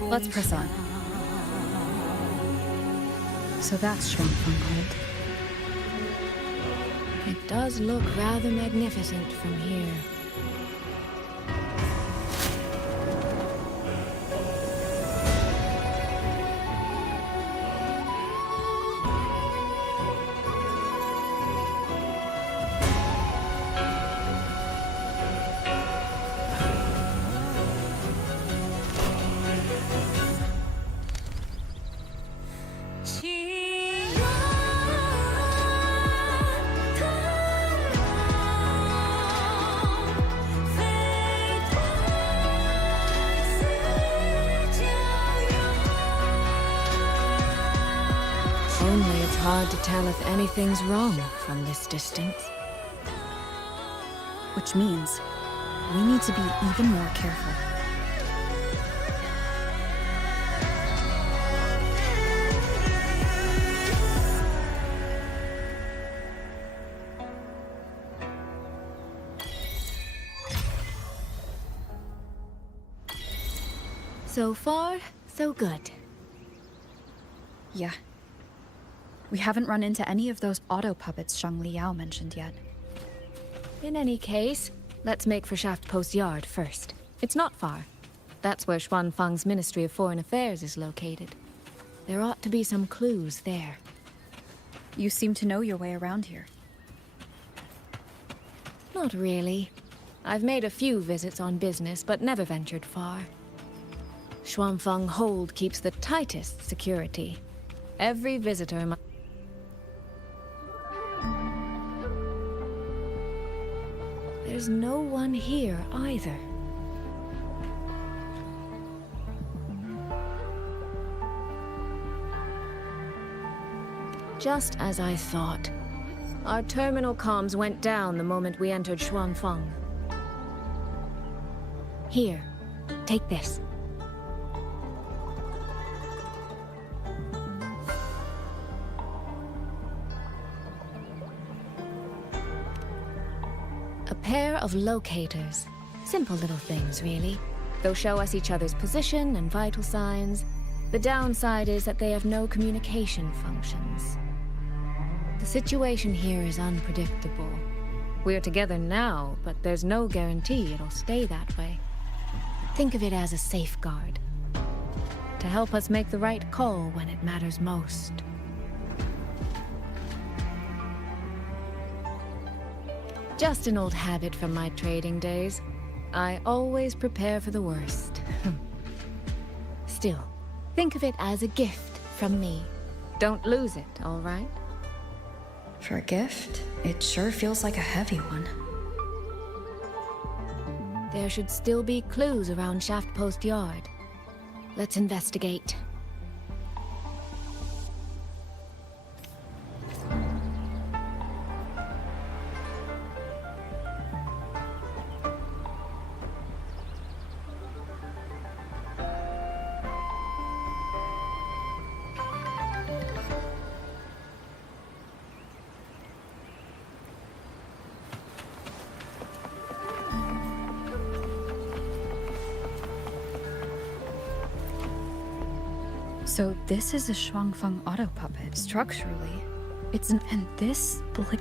Let's press on. So that's Xuanfang Hold. It does look rather magnificent from here. Only it's hard to tell if anything's wrong from this distance. Which means we need to be even more careful. So far, so good. Yeah. We haven't run into any of those auto puppets Shang Liao mentioned yet. In any case, let's make for Shaft Post Yard first. It's not far. That's where Xuanfang's Ministry of Foreign Affairs is located. There ought to be some clues there. You seem to know your way around here. Not really. I've made a few visits on business, but never ventured far. Xuanfang Hold keeps the tightest security. Every visitor must... There's no one here either. Just as I thought. Our terminal comms went down the moment we entered Xuanfang. Here, take this. A pair of locators. Simple little things, really. They'll show us each other's position and vital signs. The downside is that they have no communication functions. The situation here is unpredictable. We're together now, but there's no guarantee it'll stay that way. Think of it as a safeguard. To help us make the right call when it matters most. Just an old habit from my trading days. I always prepare for the worst. Still, think of it as a gift from me. Don't lose it, all right? For a gift, it sure feels like a heavy one. There should still be clues around Shaft Post Yard. Let's investigate. So this is a Xuanfang auto puppet. Structurally, it's an... And this... like...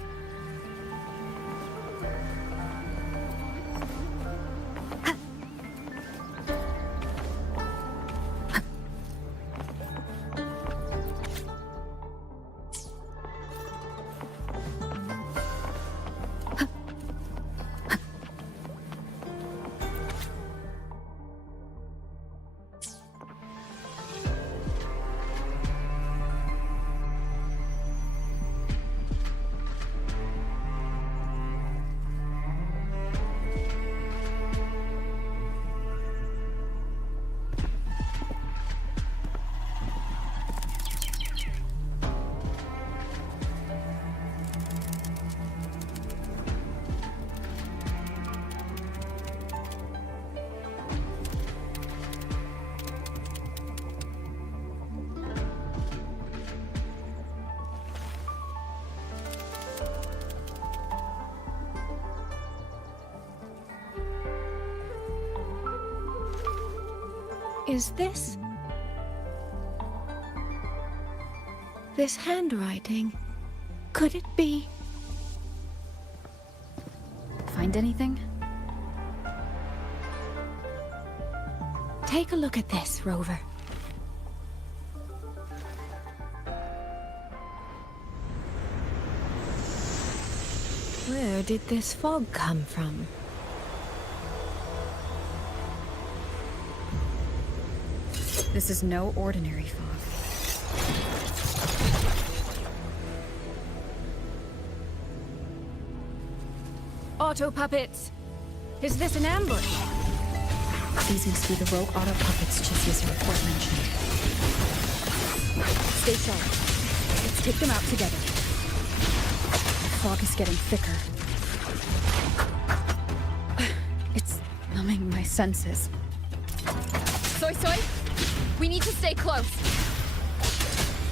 Is this... this handwriting? Could it be... Find anything? Take a look at this, Rover. Where did this fog come from? This is no ordinary fog. Auto puppets! Is this an ambush? These must be the rogue auto puppets Chisia's report mentioned. Stay sharp. Let's take them out together. The fog is getting thicker. It's numbing my senses. Soy Soy? We need to stay close.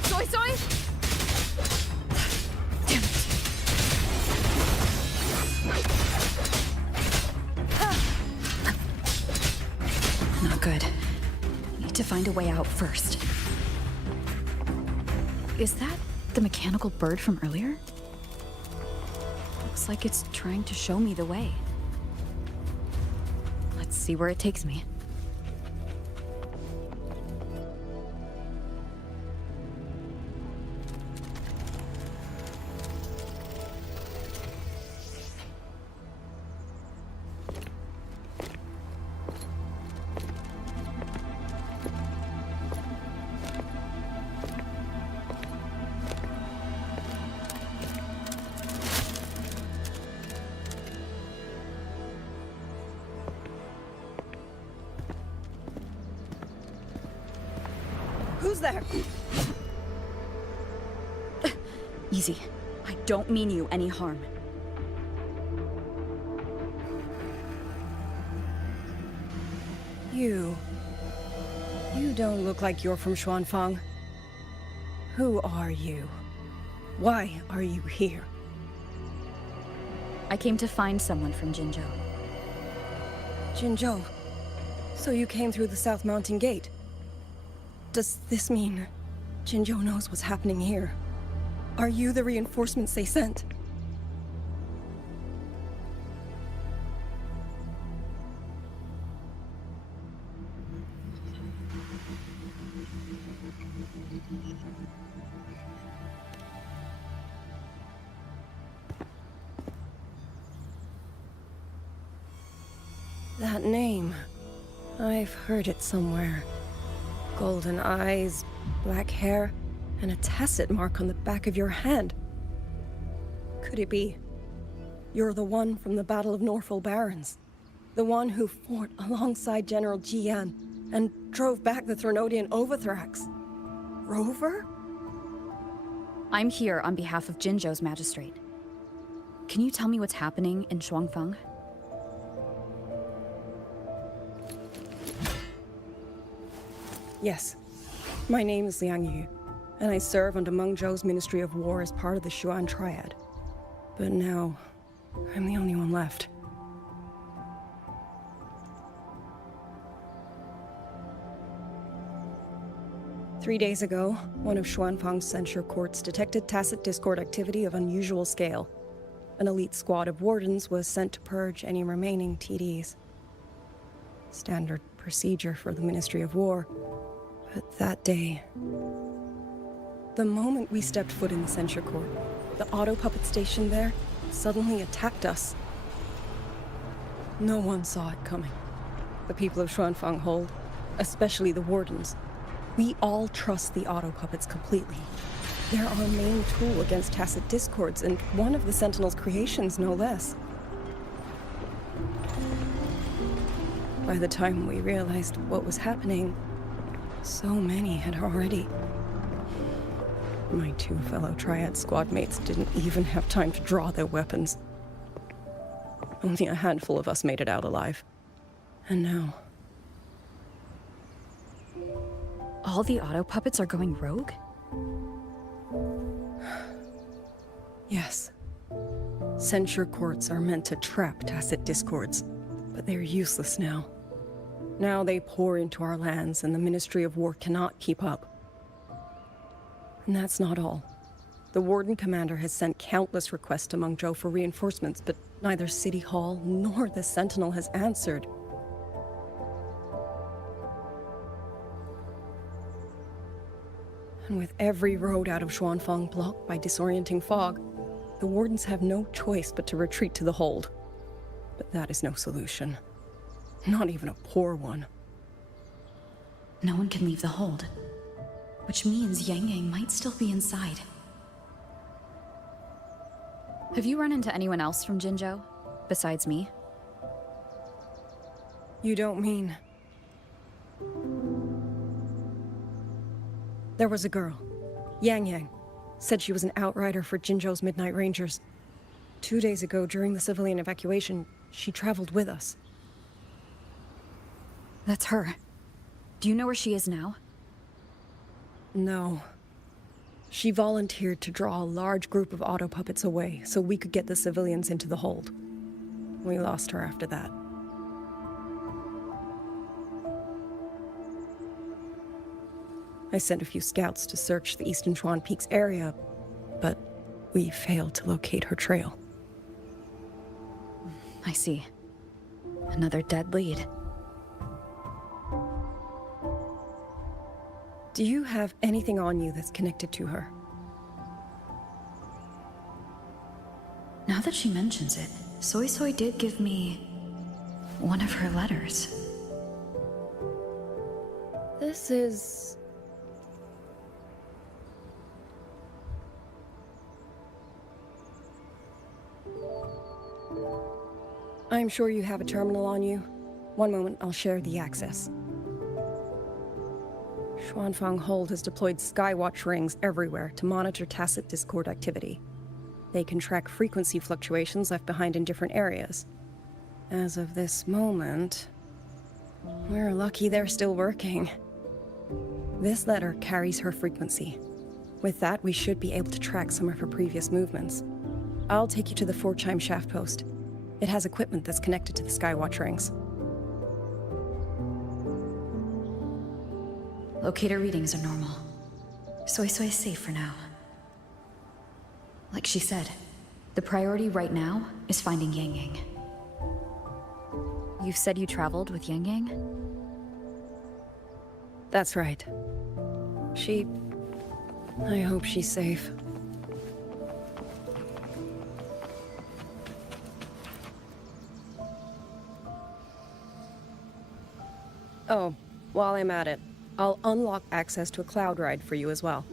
Soy Soy? Damn it. Not good. need to find a way out first. Is that the mechanical bird from earlier? Looks like it's trying to show me the way. Let's see where it takes me. Who's there? Easy. I don't mean you any harm. You don't look like you're from Xuanfang. Who are you? Why are you here? I came to find someone from Jinzhou. Jinzhou. So you came through the South Mountain Gate. Does this mean Jinzhou knows what's happening here? Are you the reinforcements they sent? That name. I've heard it somewhere. Golden eyes, black hair, and a tacit mark on the back of your hand. Could it be? You're the one from the Battle of Norfolk Barrens. The one who fought alongside General Jian and drove back the Threnodian Overthrax. Rover? I'm here on behalf of Jinzhou's magistrate. Can you tell me what's happening in Xuanfang? Yes. My name is Liang Yu, and I serve under Meng Zhou's Ministry of War as part of the Xuan Triad. But now, I'm the only one left. Three days ago, one of Xuanfang's censure courts detected tacit discord activity of unusual scale. An elite squad of wardens was sent to purge any remaining TDs. Standard procedure for the Ministry of War. But that day, the moment we stepped foot in the censure court, the auto puppet station there suddenly attacked us. No one saw it coming. The people of Xuanfang hold, especially the wardens. We all trust the auto puppets completely. They're our main tool against tacit discords, and one of the Sentinel's creations, no less. By the time we realized what was happening, so many had already. My two fellow Triad squad mates didn't even have time to draw their weapons. Only a handful of us made it out alive. And now... All the auto puppets are going rogue? Yes. Censure courts are meant to trap tacit discords, but they're useless now. Now they pour into our lands, and the Ministry of War cannot keep up. And that's not all. The Warden Commander has sent countless requests to Meng Zhou for reinforcements, but neither City Hall nor the Sentinel has answered. And with every road out of Xuanfang blocked by disorienting fog, the Wardens have no choice but to retreat to the hold. But that is no solution. Not even a poor one. No one can leave the hold. Which means Yang Yang might still be inside. Have you run into anyone else from Jinzhou, besides me? You don't mean... There was a girl, Yang Yang. Said she was an outrider for Jinzhou's Midnight Rangers. 2 days ago, during the civilian evacuation, she traveled with us. That's her. Do you know where she is now? No. She volunteered to draw a large group of auto puppets away so we could get the civilians into the hold. We lost her after that. I sent a few scouts to search the Eastern Chuan Peaks area, but we failed to locate her trail. I see. Another dead lead. Do you have anything on you that's connected to her? Now that she mentions it, Soy Soy did give me one of her letters. This is... I'm sure you have a terminal on you. One moment, I'll share the access. Xuanfang Hold has deployed Skywatch rings everywhere to monitor tacit Discord activity. They can track frequency fluctuations left behind in different areas. As of this moment, we're lucky they're still working. This letter carries her frequency. With that, we should be able to track some of her previous movements. I'll take you to the 4-chime shaft post. It has equipment that's connected to the Skywatch rings. Locator readings are normal. Soy Soy is safe for now. Like she said, the priority right now is finding Yang Yang. You said you traveled with Yang Yang? That's right. I hope she's safe. Oh, while I'm at it, I'll unlock access to a cloud ride for you as well.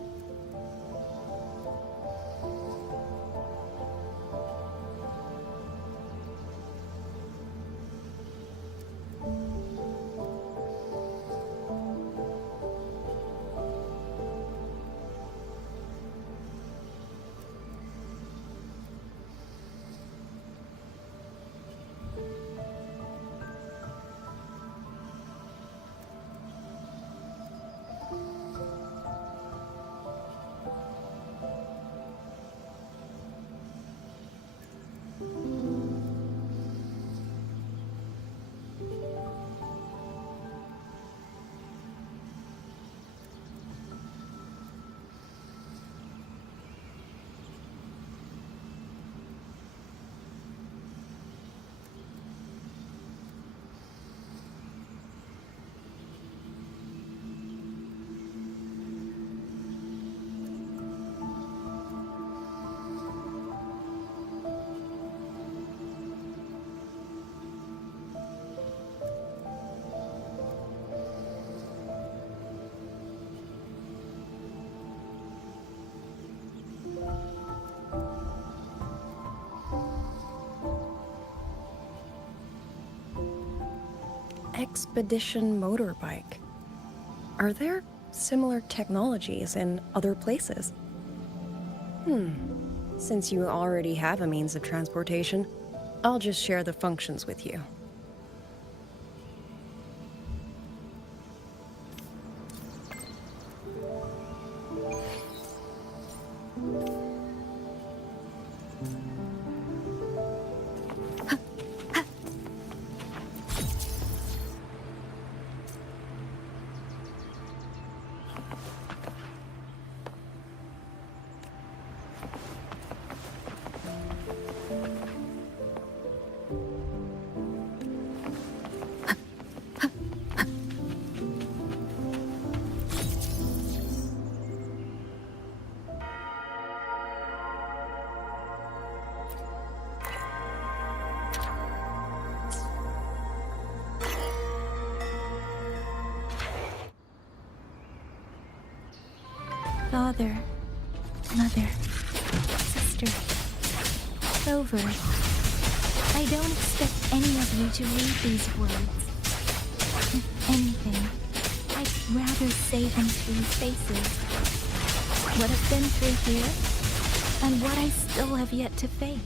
Expedition motorbike. Are there similar technologies in other places? Since you already have a means of transportation, I'll just share the functions with you. Father, mother, sister, Clover. I don't expect any of you to read these words. If anything, I'd rather say them to your faces. What I've been through here, and what I still have yet to face.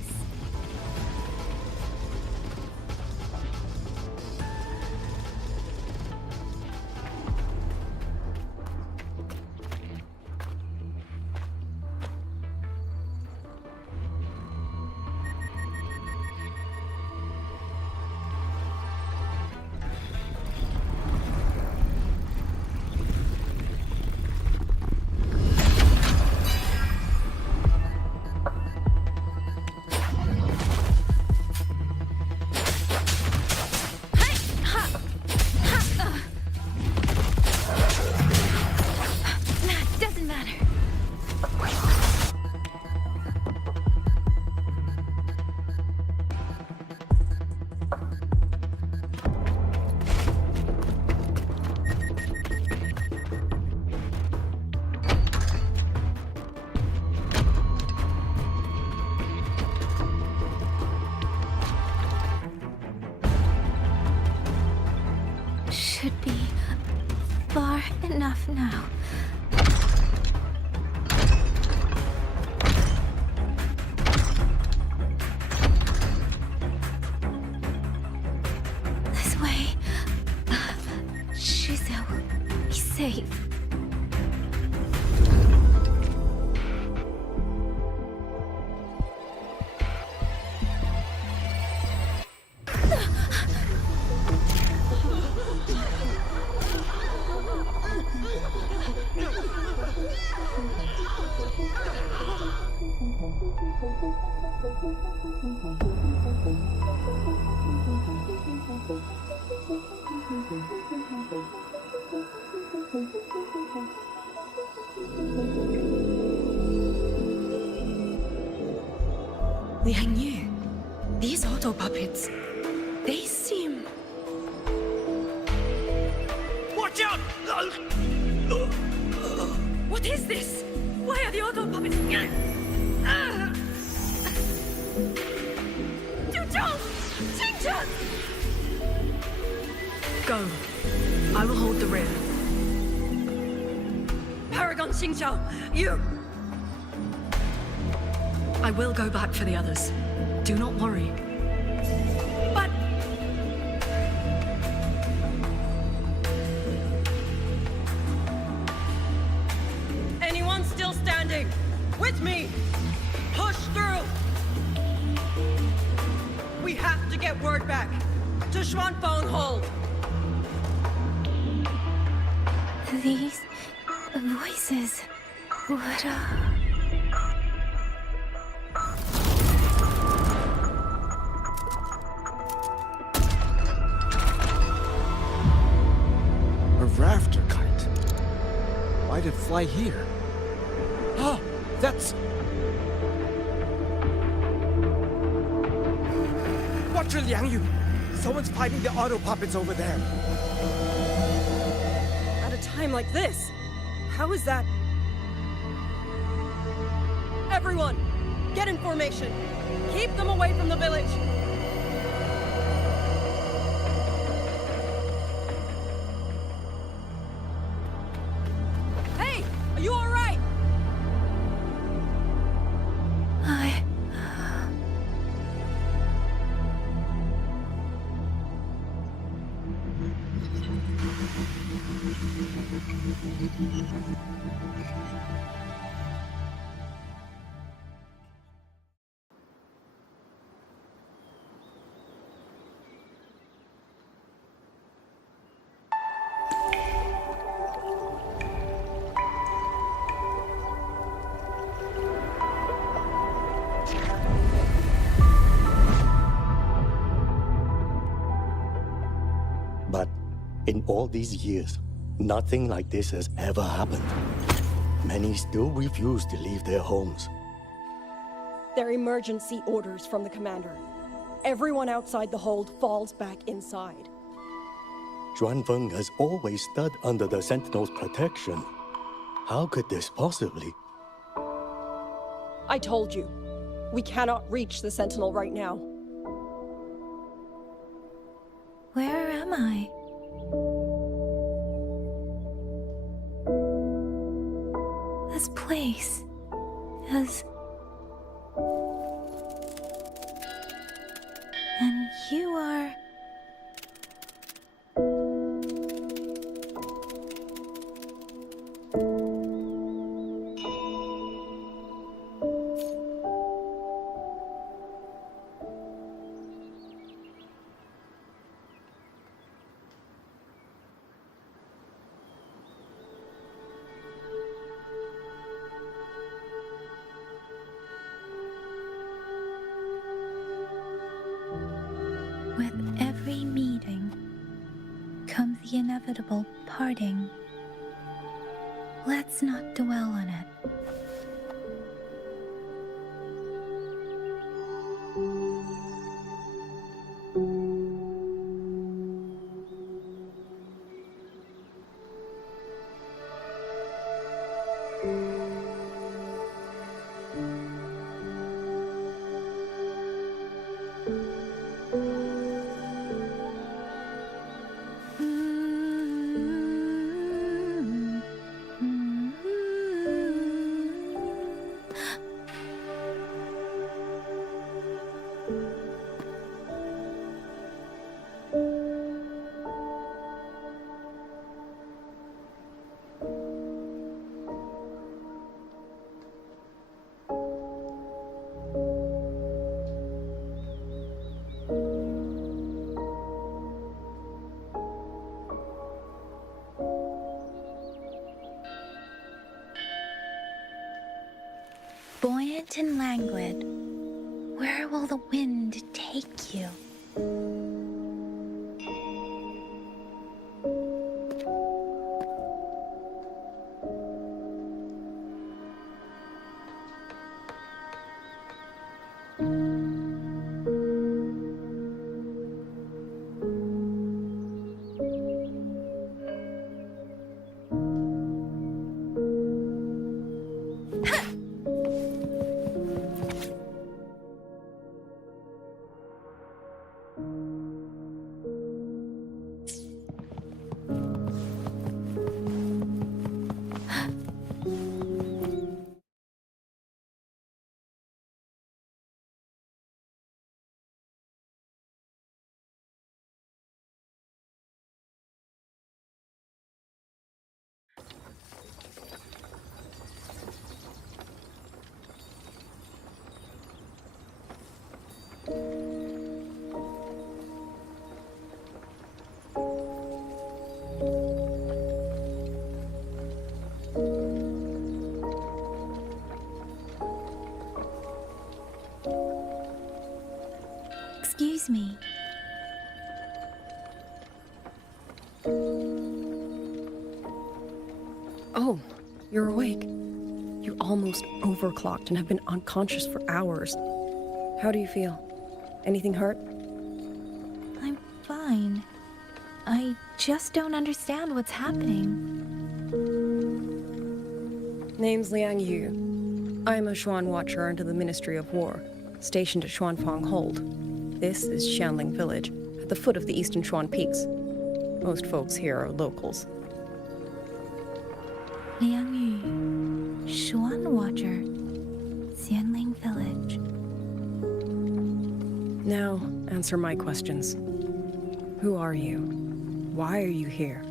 should be far enough now. This way. Shizuo will be safe. Liang Yu, these auto puppets, they seem... Watch out! What is this? Why are the auto puppets... Go. I will hold the rear. Paragon Xingqiao, you... I will go back for the others. Do not worry. But... Anyone still standing? With me! Push through! We have to get word back. To Xuanfeng Hold! These voices... What A rafter kite. Why'd it fly here? Oh, that's... Watch your Liang Yu! Someone's fighting the auto puppets over there. At a time like this, how is that? Everyone, get in formation. Keep them away from the village. Hey, are you all right? But in all these years, nothing like this has ever happened. Many still refuse to leave their homes. They're emergency orders from the commander. Everyone outside the hold falls back inside. Xuanfeng has always stood under the Sentinel's protection. How could this possibly? I told you, we cannot reach the Sentinel right now. Where am I? This place is... And you are... With every meeting comes the inevitable parting. Let's not dwell on it. quiet and languid, where will the wind take you? Excuse me. Oh, you're awake. You almost overclocked and have been unconscious for hours. How do you feel? Anything hurt? I'm fine. I just don't understand what's happening. Name's Liang Yu. I'm a Xuan Watcher under the Ministry of War, stationed at Xuanfang Hold. This is Xianling Village, at the foot of the Eastern Xuan Peaks. Most folks here are locals. Liang Yu, Xuan Watcher, Xianling Village. Now, answer my questions. Who are you? Why are you here?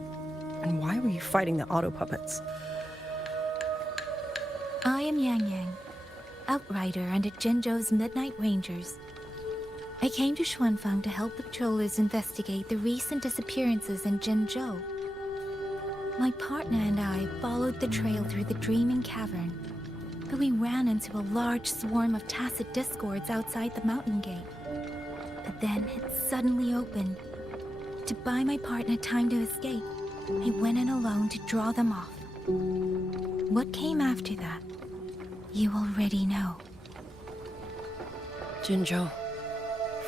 And why were you fighting the auto puppets? I am Yang Yang, Outrider under Jinzhou's Midnight Rangers. I came to Xuanfang to help the patrollers investigate the recent disappearances in Jinzhou. My partner and I followed the trail through the Dreaming Cavern, but we ran into a large swarm of tacit discords outside the mountain gate. But then it suddenly opened. To buy my partner time to escape, I went in alone to draw them off. What came after that, you already know. Jinzhou.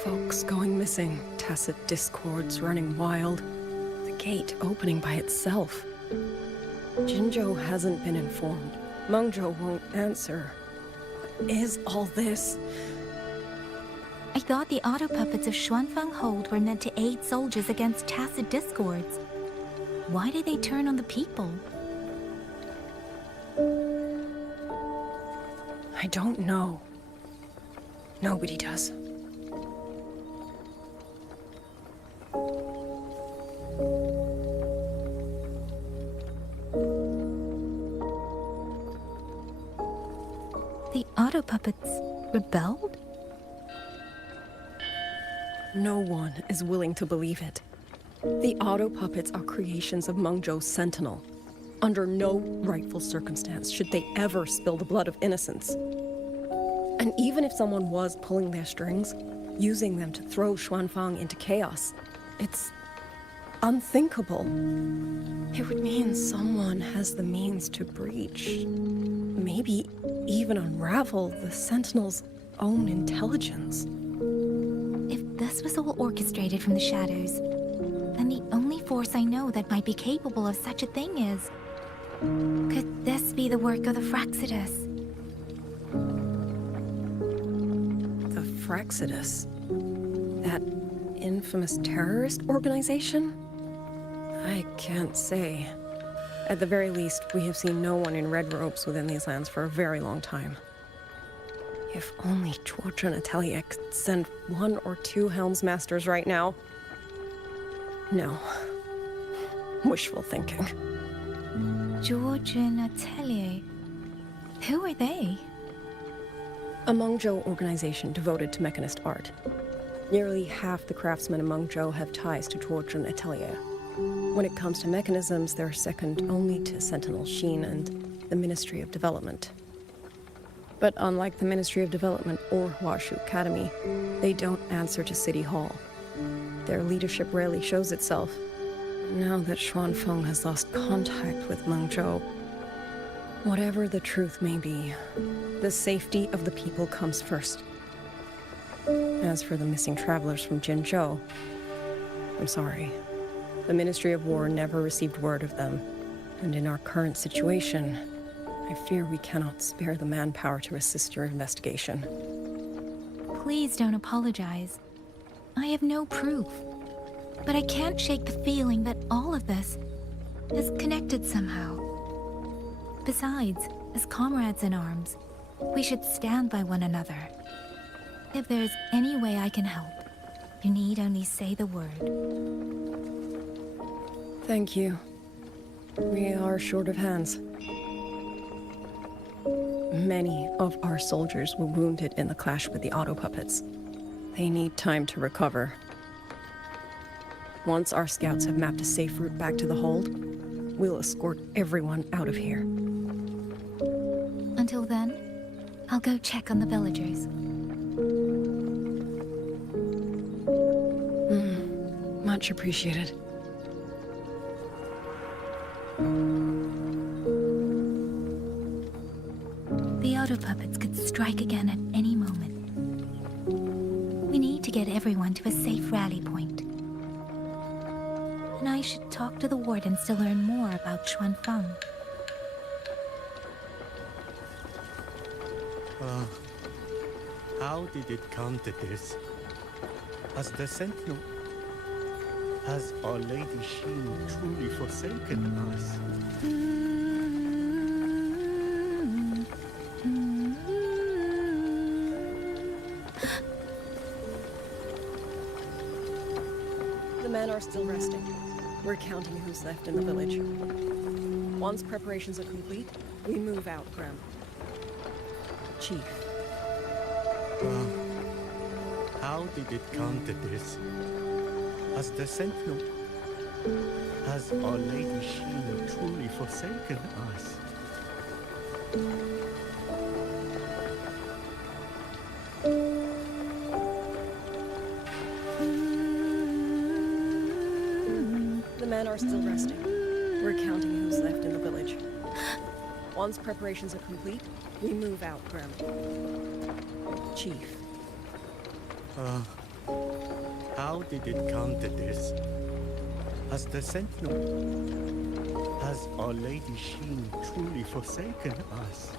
Folks going missing, tacit discords running wild, the gate opening by itself. Jinzhou hasn't been informed. Mengzhou won't answer. What is all this? I thought the auto puppets of Xuanfang Hold were meant to aid soldiers against tacit discords. Why did they turn on the people? I don't know. Nobody does. The auto puppets rebelled? No one is willing to believe it. The auto puppets are creations of Mengzhou's Sentinel. Under no rightful circumstance should they ever spill the blood of innocents. And even if someone was pulling their strings, using them to throw Xuanfang into chaos, it's unthinkable. It would mean someone has the means to breach, maybe even unravel the Sentinel's own intelligence. If this was all orchestrated from the shadows, then the only force I know that might be capable of such a thing is... Could this be the work of the Fraxidus? The Fraxidus? That infamous terrorist organization? I can't say. At the very least, we have seen no one in red robes within these lands for a very long time. If only George and Atelier could send 1 or 2 Helmsmasters right now. No. Wishful thinking. George and Atelier. Who are they? A Mengzhou organization devoted to mechanist art. Nearly half the craftsmen in Mengzhou have ties to George and Atelier. When it comes to mechanisms, they're second only to Sentinel Sheen and the Ministry of Development. But unlike the Ministry of Development or Huashu Academy, they don't answer to City Hall. Their leadership rarely shows itself. Now that Xuanfeng has lost contact with Mengzhou, whatever the truth may be, the safety of the people comes first. As for the missing travelers from Jinzhou, I'm sorry. The Ministry of War never received word of them, and in our current situation, I fear we cannot spare the manpower to assist your investigation. Please don't apologize. I have no proof. But I can't shake the feeling that all of this is connected somehow. Besides, as comrades in arms, we should stand by one another. If there's any way I can help, you need only say the word. Thank you. We are short of hands. Many of our soldiers were wounded in the clash with the auto puppets. They need time to recover. Once our scouts have mapped a safe route back to the hold, we'll escort everyone out of here. Until then, I'll go check on the villagers. Much appreciated. The auto puppets could strike again at any moment. We need to get everyone to a safe rally point. And I should talk to the wardens to learn more about Xuanfeng. How did it come to this? Has the Sentinel... Has Our Lady Xin truly forsaken us? The men are still resting. We're counting who's left in the village. Once preparations are complete, we move out, Graham. Chief. How did it come to this? Has the Sentinel... Has Our Lady Xin truly forsaken us? The men are still resting. We're counting who's left in the village. Once preparations are complete, we move out, Graham. Chief. How did it come to this? Has the Sentinel... Has Our Lady Xin truly forsaken us?